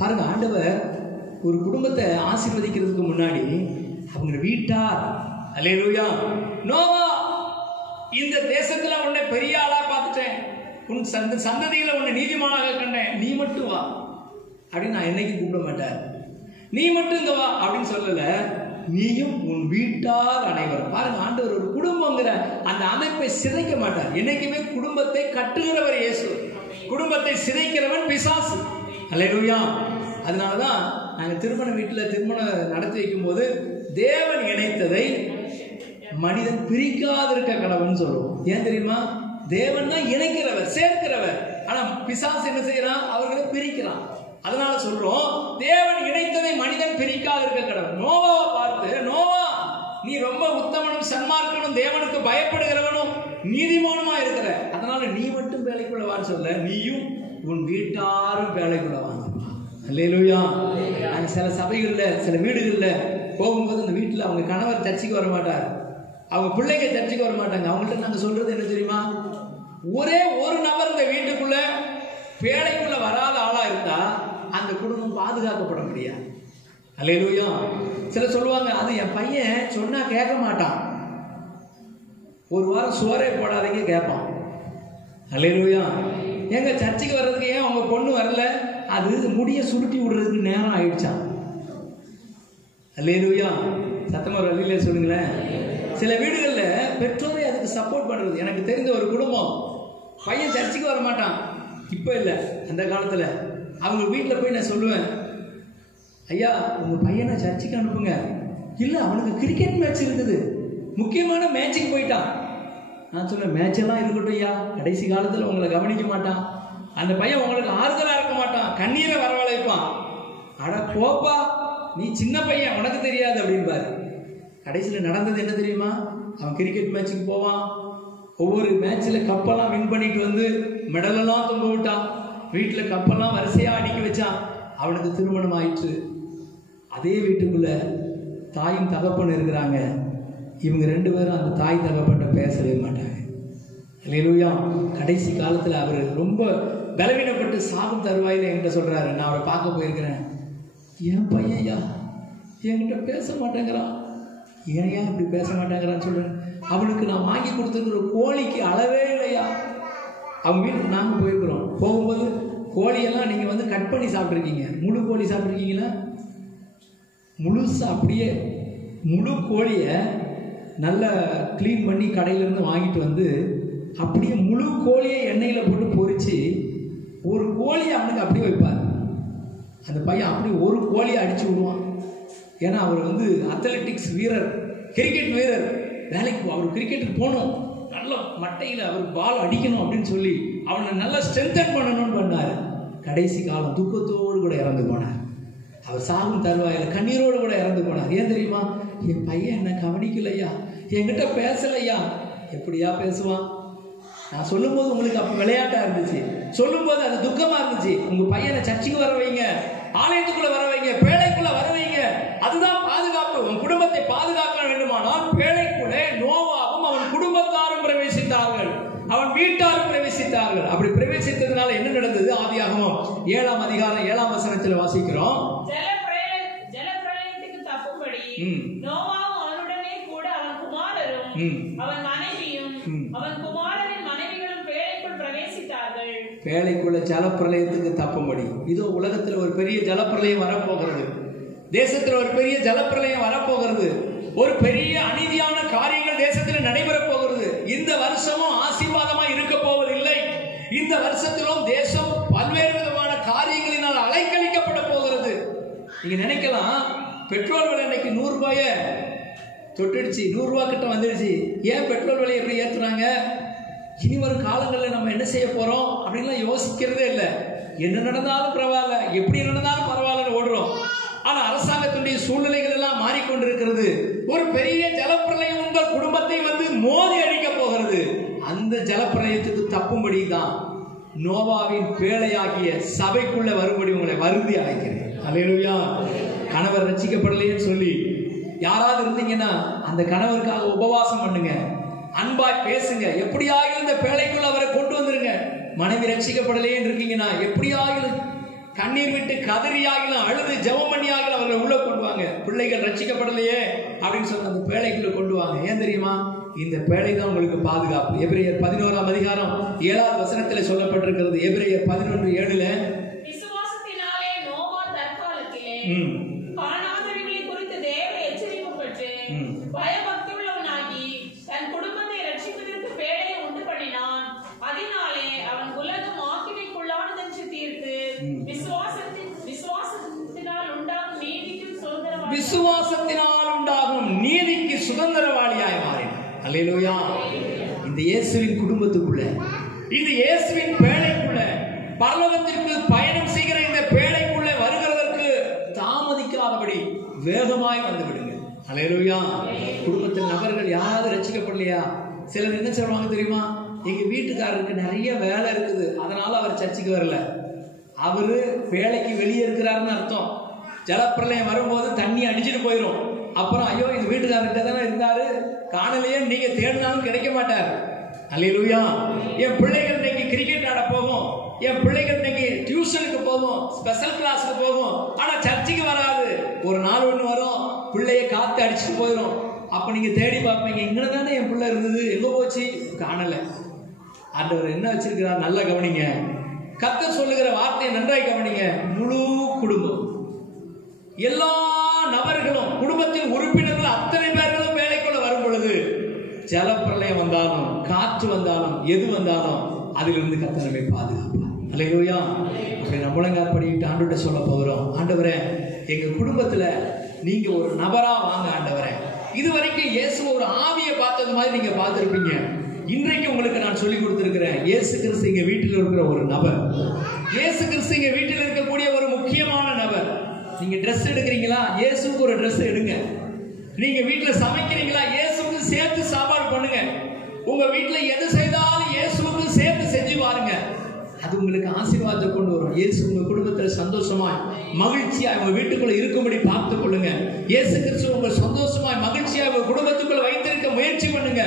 பாருங்க, ஆண்டவர் ஒரு குடும்பத்தை ஆசீர்வதிக்கிறதுக்கு முன்னாடி அவங்க வீட்டார், அல்லேலூயா, நோவா, இந்த தேசத்துல உன்னை பெரிய ஆளா பார்த்துட்டேன், உன் சந்ததியில உன்னை நீதிமானாக கண்டேன், நீ மட்டும் வா அப்படின்னு நான் என்னைக்கு கூப்பிட மாட்டார். நீ மட்டும் இங்க வா அப்படின்னு சொல்லல, நீயும் உன் வீட்டார் அனைவரும். பாருங்க, ஆண்டவர் ஒரு குடும்பங்கிற அந்த அமைப்பை சிதைக்க மாட்டார். என்னைக்குமே குடும்பத்தை கட்டுகிறவர் இயேசு, குடும்பத்தை சிதைக்கிறவன் பிசாசு. அல்லேலூயா. அதனாலதான் நாங்க திருமண வீட்டுல திருமணம் நடத்தி வைக்கும் போது தேவன் இணைத்ததை மனிதன் பிரிக்காதிருக்க கடவுள்னு சொல்லுவோம். ஏன் தெரியுமா? தேவன் தான் இணைக்கிறவர், சேர்க்கிறவர். ஆனா பிசாசு என்ன செய்யறான்? அவர்களை பிரிக்கிறான். அதனால சொல்றோம், தேவன் இணைத்ததை மனிதன் பிரிக்காதிருக்க கடவுள். நோவாவை பார்த்து, நோவா, நீ ரொம்ப உத்தமனும் சன்மார்க்கனும் தேவனுக்கு பயப்படுகிறவனும் நீதிமானுமா இருக்கிற, அதனால நீ மட்டும் வேலைக்குள்ள வான்னு சொல்ல, நீயும் உன் வீட்டாரும் வேலைக்குள்ள வாங்க. அல்லேலூயா. நாங்க சில சபைகள்ல சில வீடுகள்ல போகும்போது அந்த வீட்டுல அவங்க கணவர் சர்ச்சைக்கு வர மாட்டார், அவங்க பிள்ளைங்க சர்ச்சைக்கு வர மாட்டாங்க. அவங்கள்ட்ட நாங்க சொல்றது என்ன தெரியுமா? ஒரே ஒரு நபர் இந்த வீட்டுக்குள்ள வேலைக்குள்ள வராத ஆளா இருந்தா அந்த குடும்பம் பாதுகாக்கப்பட முடியாது. அல்லேலூயா. சில சொல்லுவாங்க, அது என் பையன் சொன்னா கேட்க மாட்டான், ஒரு வாரம் சோறே போடாதீங்க கேட்பான். அல்லேலூயா. எங்க சர்ச்சைக்கு வர்றதுக்கு ஏன் அவங்க பொண்ணு வரல? அது முடிய சுருட்டி விடுறதுக்கு நேரம் ஆயிடுச்சான். அல்லேலூயா. சத்தமா ஒரு வழியில சொல்லுங்களேன். சில வீடுகள்ல பெற்றோரை அதுக்கு சப்போர்ட் பண்றது. எனக்கு தெரிஞ்ச ஒரு குடும்பம், பையன் சர்ச்சைக்கு வர மாட்டான், இப்ப இல்ல, அந்த காலத்துல அவங்க வீட்டுல போய் நான் சொல்லுவேன், ஐயா உங்க பையனை சர்ச்சைக்கு அனுப்புங்க. இல்ல, அவனுக்கு கிரிக்கெட் மேட்ச் இருக்குது, முக்கியமான மேட்சுக்கு போயிட்டான். நான் சொன்னேன், மேட்ச் எல்லாம் இருக்கட்டும் ஐயா, கடைசி காலத்துல உங்களை கவனிக்க மாட்டான், அந்த பையன் உங்களுக்கு ஆறுதலா இருக்க மாட்டான், கண்ணீரை வரவழைப்பான். அட போப்பா, நீ சின்ன பையன், உனக்கு தெரியாது அப்படின்பாரு. கடைசியில் நடந்தது என்ன தெரியுமா? அவன் கிரிக்கெட் மேட்சுக்கு போவான், ஒவ்வொரு மேட்ச்சில் கப்பெல்லாம் வின் பண்ணிட்டு வந்து மெடலெல்லாம் தொங்க விட்டான், வீட்டில் கப்பெல்லாம் வரிசையாக அடுக்கி வச்சான். அவனுக்கு திருமணம் ஆயிற்று. அதே வீட்டுக்குள்ள தாயும் தகப்பன் இருக்கிறாங்க. இவங்க 2 பேரும் அந்த தாய் தகப்பன்ட்ட பேசவே மாட்டாங்க. அல்லேலூயா. கடைசி காலத்தில் அவர் ரொம்ப பலவீனப்பட்டு சாகும் தருவாயில் என்கிட்ட சொல்றாரு, நான் அவரை பார்க்க போயிருக்கிறேன், என் பையன் ஐயா என்கிட்ட பேச மாட்டேங்கிறான். ஏன் இப்படி பேச மாட்டேங்கிறான்னு சொல்றேன். அவனுக்கு நான் வாங்கி கொடுத்துருக்கிற கோழிக்கு அளவே இல்லையா. அவங்க வீட்டுக்கு நாங்கள் போயிருக்கிறோம். போகும்போது கோழியெல்லாம் நீங்கள் வந்து கட் பண்ணி சாப்பிட்ருக்கீங்க, முழு கோழி சாப்பிட்ருக்கீங்களா? முழுசா அப்படியே முழு கோழியை நல்லா க்ளீன் பண்ணி கடையிலேருந்து வாங்கிட்டு வந்து அப்படியே முழு கோழியை எண்ணெயில் போட்டு பொரித்து ஒரு கோழியை அவனுக்கு அப்படியே வைப்பார். அந்த பையன் அப்படி ஒரு கோழியை அடித்து விடுவான். ஏன்னா அவர் வந்து அத்லெட்டிக்ஸ் வீரர், கிரிக்கெட் வீரர், வேலைக்கு அவர் கிரிக்கெட்டுக்கு போகணும், நல்ல மட்டையில் அவர் பால் அடிக்கணும் அப்படின்னு சொல்லி அவனை நல்லா ஸ்ட்ரென்தன் பண்ணணும்னு பண்ணார். கடைசி காலம் துக்கத்தோடு கூட இறந்து போனார். அவர் சாகும் தருவாயில் கண்ணீரோடு கூட இறந்து போனார். ஏன் தெரியுமா? என் பையன் என்ன கவனிக்கலையா, என்கிட்ட பேசலையா. எப்படியா பேசுவான்? நான் சொல்லும்போது உங்களுக்கு அப்போ விளையாட்டா இருந்துச்சு, சொல்லும்போது அது துக்கமா இருந்துச்சு. உங்க பையனை சர்ச்சுக்கு வர வைங்க, ஆலயத்துக்குள்ள வர வைங்க, பேழைக்குள்ள வர வைங்க. அதுதான் பாதுகாப்பு. உன் குடும்பத்தை பாதுகாக்க வேண்டுமானால் பேழைக்குள்ளே நோவாவும் அவன் குடும்பத்தாரும் பிரவேசித்தார்கள், அவன் வீட்டாரும் பிரவேசித்தார்கள். அப்படி பிரவேசித்ததுனால என்ன நடந்தது? ஆதியாகமம் 7ஆம் அதிகாரம் 7ஆம் வசனத்தில் வாசிக்கிறோம், ஜலப்பிரளயத்துக்கு தப்பும்படி நோவாவும் அவனுடனே கூட அவன் குமாரரும் அவன் மனைவியும் அவன் குமாரனின் மனைவிகளும் பேழைக்குள் பிரவேசித்தார்கள். பேழைக்குள்ள ஜலப்பிரளயத்துக்கு தப்பும்படி இதோ உலகத்துல ஒரு பெரிய ஜலப்பிரளயம் வரப்போகிறது. தேசத்துல ஒரு பெரிய ஜலப்பிரளயம் வரப்போகிறது. ஒரு பெரிய அநீதியான காரியங்கள் தேசத்தில் நடைபெற போகிறது. இந்த வருஷமும் ஆசீர்வாதமா இருக்க போவதில்லை. இந்த வருஷத்திலும் தேசம் பல்வேறு விதமான காரியங்களினால் அலைக்கழிக்கப்பட போகிறது. நீங்க நினைக்கலாம், பெட்ரோல் விலை இன்னைக்கு 100 ரூபாய தொட்டுடுச்சு, 100 ரூபாய் கிட்ட வந்துடுச்சு. ஏன் பெட்ரோல் விலை எப்படி ஏற்றுறாங்க? இனி வரும் காலங்களில் நம்ம என்ன செய்ய போறோம் அப்படின்லாம் யோசிக்கிறதே இல்லை. என்ன நடந்தாலும் பரவாயில்ல, எப்படி நடந்தாலும் பரவாயில்லன்னு ஓடுறோம். ஆனா அரசாங்கத்துடைய சூழ்நிலைகள் எல்லாம் மாறிக்கொண்டிருக்கிறது. ஒரு பெரிய ஜலப்பிரளயம் உங்கள் குடும்பத்தை வந்து மோதி அடிக்க போகிறது. அந்த ஜலப்பிரளயத்துக்கு தப்பும்படி தான் நோவாவின் பேழையாகிய சபைக்குள்ள வரும்படி உங்களை வருந்தி அழைக்கிறேன். அல்லேலூயா. கணவர் ரட்சிக்கப்படலையேன்னு சொல்லி யாராவது இருந்தீங்கன்னா அந்த கணவருக்காக உபவாசம் பண்ணுங்க, அன்பாய் பேசுங்க. எப்படியாகிலும் இந்த பேழைக்குள்ள அவரை கொண்டு வந்துருங்க. மனைவி ரட்சிக்கப்படலையேன்னு இருக்கீங்கன்னா எப்படியாகிலும் கண்ணீர் விட்டு கதறியாகிலும் அழுது ஜெபம் பண்ணியாகிலும் அவர்களை உள்ள கொண்டு வாங்க. பிள்ளைகள் ரட்சிக்கப்படலையே அப்படின்னு சொல்லி அந்த பேழைக்குள்ள கொண்டு வாங்க. ஏன் தெரியுமா? இந்த பேழை தான் உங்களுக்கு பாதுகாப்பு. எபிரேயர் 11ஆம் அதிகாரம் 7வது வசனத்தில் சொல்லப்பட்டிருக்கிறது. எபிரேயர் 11:7 விசுவாசத்தினாலே நோவா தற்காலத்திலே காணாதவைகளை குறித்து தேவ எச்சரிப்பு பெற்று பயபக்தியுள்ளவனாகி தன் குடும்பத்தை ரட்சிப்பதற்கு பேழையை உண்டு பண்ணினான். அதனாலே அவன் உலகம் ஆக்கினைக்குள்ளானதென்று தீர்த்து விசுவாசத்தினால் உண்டாகும் நீதிக்கு சுதந்திரவாளியாய் மாறினான். அல்லேலூயா. இந்த இயேசுவின் குடும்பத்துக்குள்ள, இது இயேசுவின் பேழைக்குள்ள, பரலோகத்திற்கு பயணம் செய்கிற இந்த பேழைக்குள்ள வருகிறதற்கு தாமதிக்காதபடி வேகமாய் வந்து விடுங்க. அல்லேலூயா. குடும்பத்தில் நபர்கள் யாராவது ரட்சிக்கப்படலையா? சிலர் என்ன சொல்லுவாங்க தெரியுமா? எங்க வீட்டுக்காரருக்கு நிறைய வேலை இருக்குது, அதனால அவர் சர்ச்சுக்கு வரல. அவரு வேலைக்கு வெளியே இருக்கிறாருன்னு அர்த்தம். ஜலப்பிரளயம் வரும்போது தண்ணி அடிச்சுட்டு போயிடும். அப்புறம் ஐயோ எங்க வீட்டுக்காரர்கிட்ட தானே இருந்தாரு, காணலையே நீங்க தேடினாலும் கிடைக்க மாட்டார். அல்லேலூயா. என் பிள்ளைகள் இன்னைக்கு கிரிக்கெட் ஆட போகும், என் பிள்ளைகள் இன்னைக்கு டியூஷனுக்கு போகும், ஸ்பெஷல் கிளாஸுக்கு போகும், ஆனா சர்ச்சுக்கு வராது. ஒரு நாள் ஒண்ணு வரும், பிள்ளைய காத்து அடிச்சுட்டு போயிடும். அப்ப நீங்க தேடி பார்ப்பீங்க, இங்க தானே என் பிள்ளை இருந்தது, எங்க போச்சு? காணல. ஆண்டவர் என்ன வச்சிருக்கிறார்? நல்ல கவனிங்க. கர்த்தர் சொல்லுகிற வார்த்தையை நன்றாய் கவனிங்க. முழு குடும்பம், எல்லா நபர்களும், குடும்பத்தின் உறுப்பினர்கள் அத்தனை பேர்களும் வேலைக்குள்ள வரும் பொழுது ஜலப்பிரளயம் வந்தாலும் காற்று வந்தாலும் எது வந்தாலும் அதிலிருந்து கர்த்தர் நம்மை பாதுகாப்பார். அல்லேலூயா. அப்படி நம்மளங்க படிக்கிட்டு ஆண்டவர்கிட்ட சொல்ல போகிறோம். ஆண்டவரே, எங்க குடும்பத்துல நீங்க ஒரு நபரா வாங்க. ஆண்டவரே, இதுவரைக்கும் இயேசு ஒரு ஆவியை பார்த்தது மாதிரி நீங்க பார்த்திருப்பீங்க. இன்றைக்கு உங்களுக்கு நான் சொல்லி கொடுத்திருக்கிறேன், இயேசு கிறிஸ்து எங்க வீட்டில் இருக்கிற ஒரு நபர். இயேசு கிறிஸ்து எங்க வீட்டில் இருக்கக்கூடிய ஒரு முக்கியமான நபர். நீங்க ட்ரெஸ் எடுக்கிறீங்களா? இயேசுக்கு ஒரு ட்ரெஸ் எடுங்க. நீங்க வீட்டுல சமைக்கிறீங்களா? இயேசுக்கு சேர்த்து சாப்பாடு பண்ணுங்க. உங்க வீட்டுல எது செய்தாலும் இயேசுக்கு சேர்த்து செஞ்சு பாருங்க. அது உங்களுக்கு ஆசீர்வாதத்தை கொண்டு வரும். இயேசு உங்க குடும்பத்துல சந்தோஷமாய் மகிழ்ச்சியாய் உங்க வீட்டுக்குள்ள இருக்கும்படி பார்த்துக் கொள்ளுங்க. இயேசு கிறிஸ்து உங்க சந்தோஷமாய் மகிழ்ச்சியாய் உங்க குடும்பத்துக்குள்ள வைத்திருக்க முயற்சி பண்ணுங்க.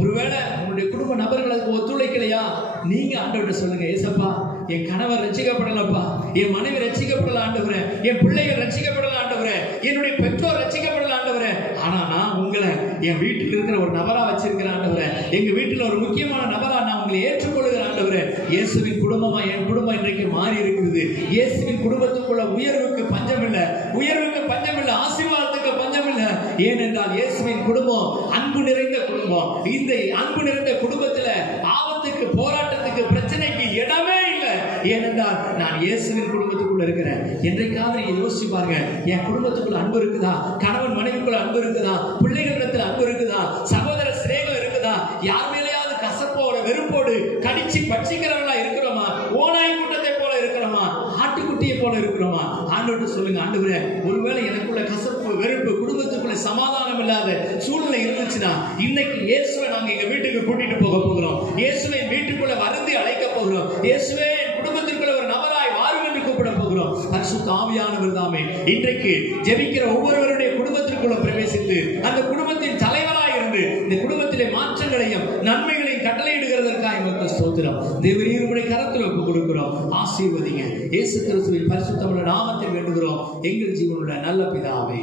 ஒருவேளை உங்களுடைய குடும்ப நபர்கள் அதுக்கு ஒத்துழைக்கலையா? நீங்க ஆண்டவர்கிட்ட சொல்லுங்க, ஏசப்பா, என் கணவர் ரட்சிக்கப்படலப்பா, என் மனைவி ரட்சிக்கப்படல ஆண்டவரே, என் பிள்ளைகள் ரட்சிக்கப்படல ஆண்டவரே, என்னுடைய பெற்றோர் ரட்சிக்கப்படல ஆண்டவரே, ஆனா நான் உங்களை என் வீட்டில் இருக்கிற ஒரு நபரா வச்சிருக்கிறேன் ஆண்டவரே, எங்க வீட்டுல ஒரு முக்கியமான நபரா நான் உங்களை ஏற்றுக்கொள்கிறேன் ஆண்டவரே. இயேசுவின் குடும்பமா என் குடும்பம் இன்றைக்கு மாறி இருக்குது. இயேசுவின் குடும்பத்துக்குள்ள உயர்வுக்கு பஞ்சம் இல்ல, உயர்வுக்கு பஞ்சம் இல்ல, ஆசீர்வாதத்துக்கு பஞ்சம் இல்ல. ஏனென்றால் இயேசுவின் குடும்பம் அன்பு நிறைந்த குடும்பம். இந்த அன்பு நிறைந்த குடும்பத்துல ஆபத்துக்கு, போராட்டத்துக்கு, பிரச்சனைக்கு இடமே இல்லை. ஏனென்றால் நான் இயேசுவின் குடும்பத்துக்குள்ள இருக்கிறேன். என்றைக்காவது நீங்க யோசிச்சு பாருங்க, என் குடும்பத்துக்குள்ள அன்பு இருக்குதா? கணவன் மனைவிக்குள்ள அன்பு இருக்குதா? பிள்ளைகளிடத்துல அன்பு இருக்குதா? சகோதர சிநேகம் இருக்குதா? யார் மேலேயாவது கசப்போட, வெறுப்போடு கடிச்சு பட்சிக்கிறவங்களா இருக்கிறோமா? ஓநாய் கூட்டத்தை போல இருக்கிறோமா? ஆட்டுக்குட்டியை போல இருக்கிறோமா? ஆண்டவர்கிட்ட சொல்லுங்க, ஆண்டவரே, ஒருவேளை எனக்குள்ள கசப்பு, வெறுப்பு, குடும்பத்துக்குள்ள சமாதானம் இல்லாத சூழ்நிலை இருந்துச்சுன்னா இன்னைக்கு இயேசுவை நாங்க எங்க வீட்டுக்கு கூட்டிட்டு போக போகிறோம். இயேசுவை வீட்டுக்குள்ள வருந்தி அழைக்க போகிறோம். இயேசுவே என் குடும்பத்திற்குள்ள ஒரு நபராய் வாரும் என்று கூப்பிட போகிறோம். பரிசுத்த ஆவியானவர் தாமே இன்றைக்கு ஜெபிக்கிற ஒவ்வொருவருடைய குடும்பத்திற்குள்ள பிரவேசித்து அந்த குடும்பத்தின் தலைவராய் இருந்து இந்த குடும்பத்திலே மாற்றங்களையும் நன்மைகளையும் கட்டளையிடுகிறதற்காக எங்களுக்கு ஸ்தோத்திரம். தேவரீர் உம்முடைய கரத்தில் ஒப்புக் கொடுக்கிறோம். ஆசீர்வதிங்க. இயேசு கிறிஸ்துவின் பரிசுத்தமுள்ள நாமத்தில் வேண்டுகிறோம் எங்கள் ஜீவனுள்ள நல்ல பிதாவே.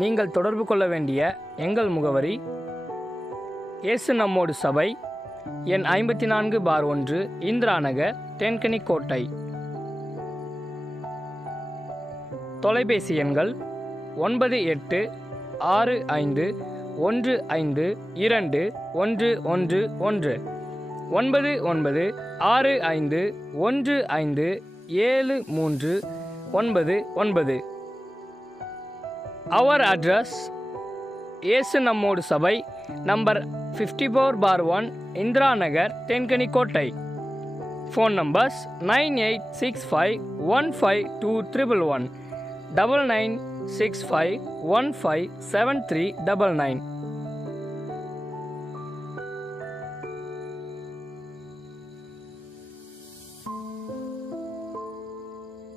நீங்கள் தொடர்பு கொள்ள வேண்டிய எங்கள் முகவரி: இயேசு நம்மோடு சபை, எண் 54/1, இந்திரா நகர், தென்கனிக்கோட்டை. தொலைபேசி எண்கள் 9866515211, 9965157399. Our address: இயேசு நம்மோடு சபை, நம்பர் 54/1, இந்திரா நகர், தென்கனிக்கோட்டை. Phone numbers 9865152311, 9965157399.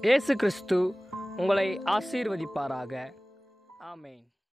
இயேசு கிறிஸ்து உங்களை ஆசீர்வதிப்பாராக. ஆமென்.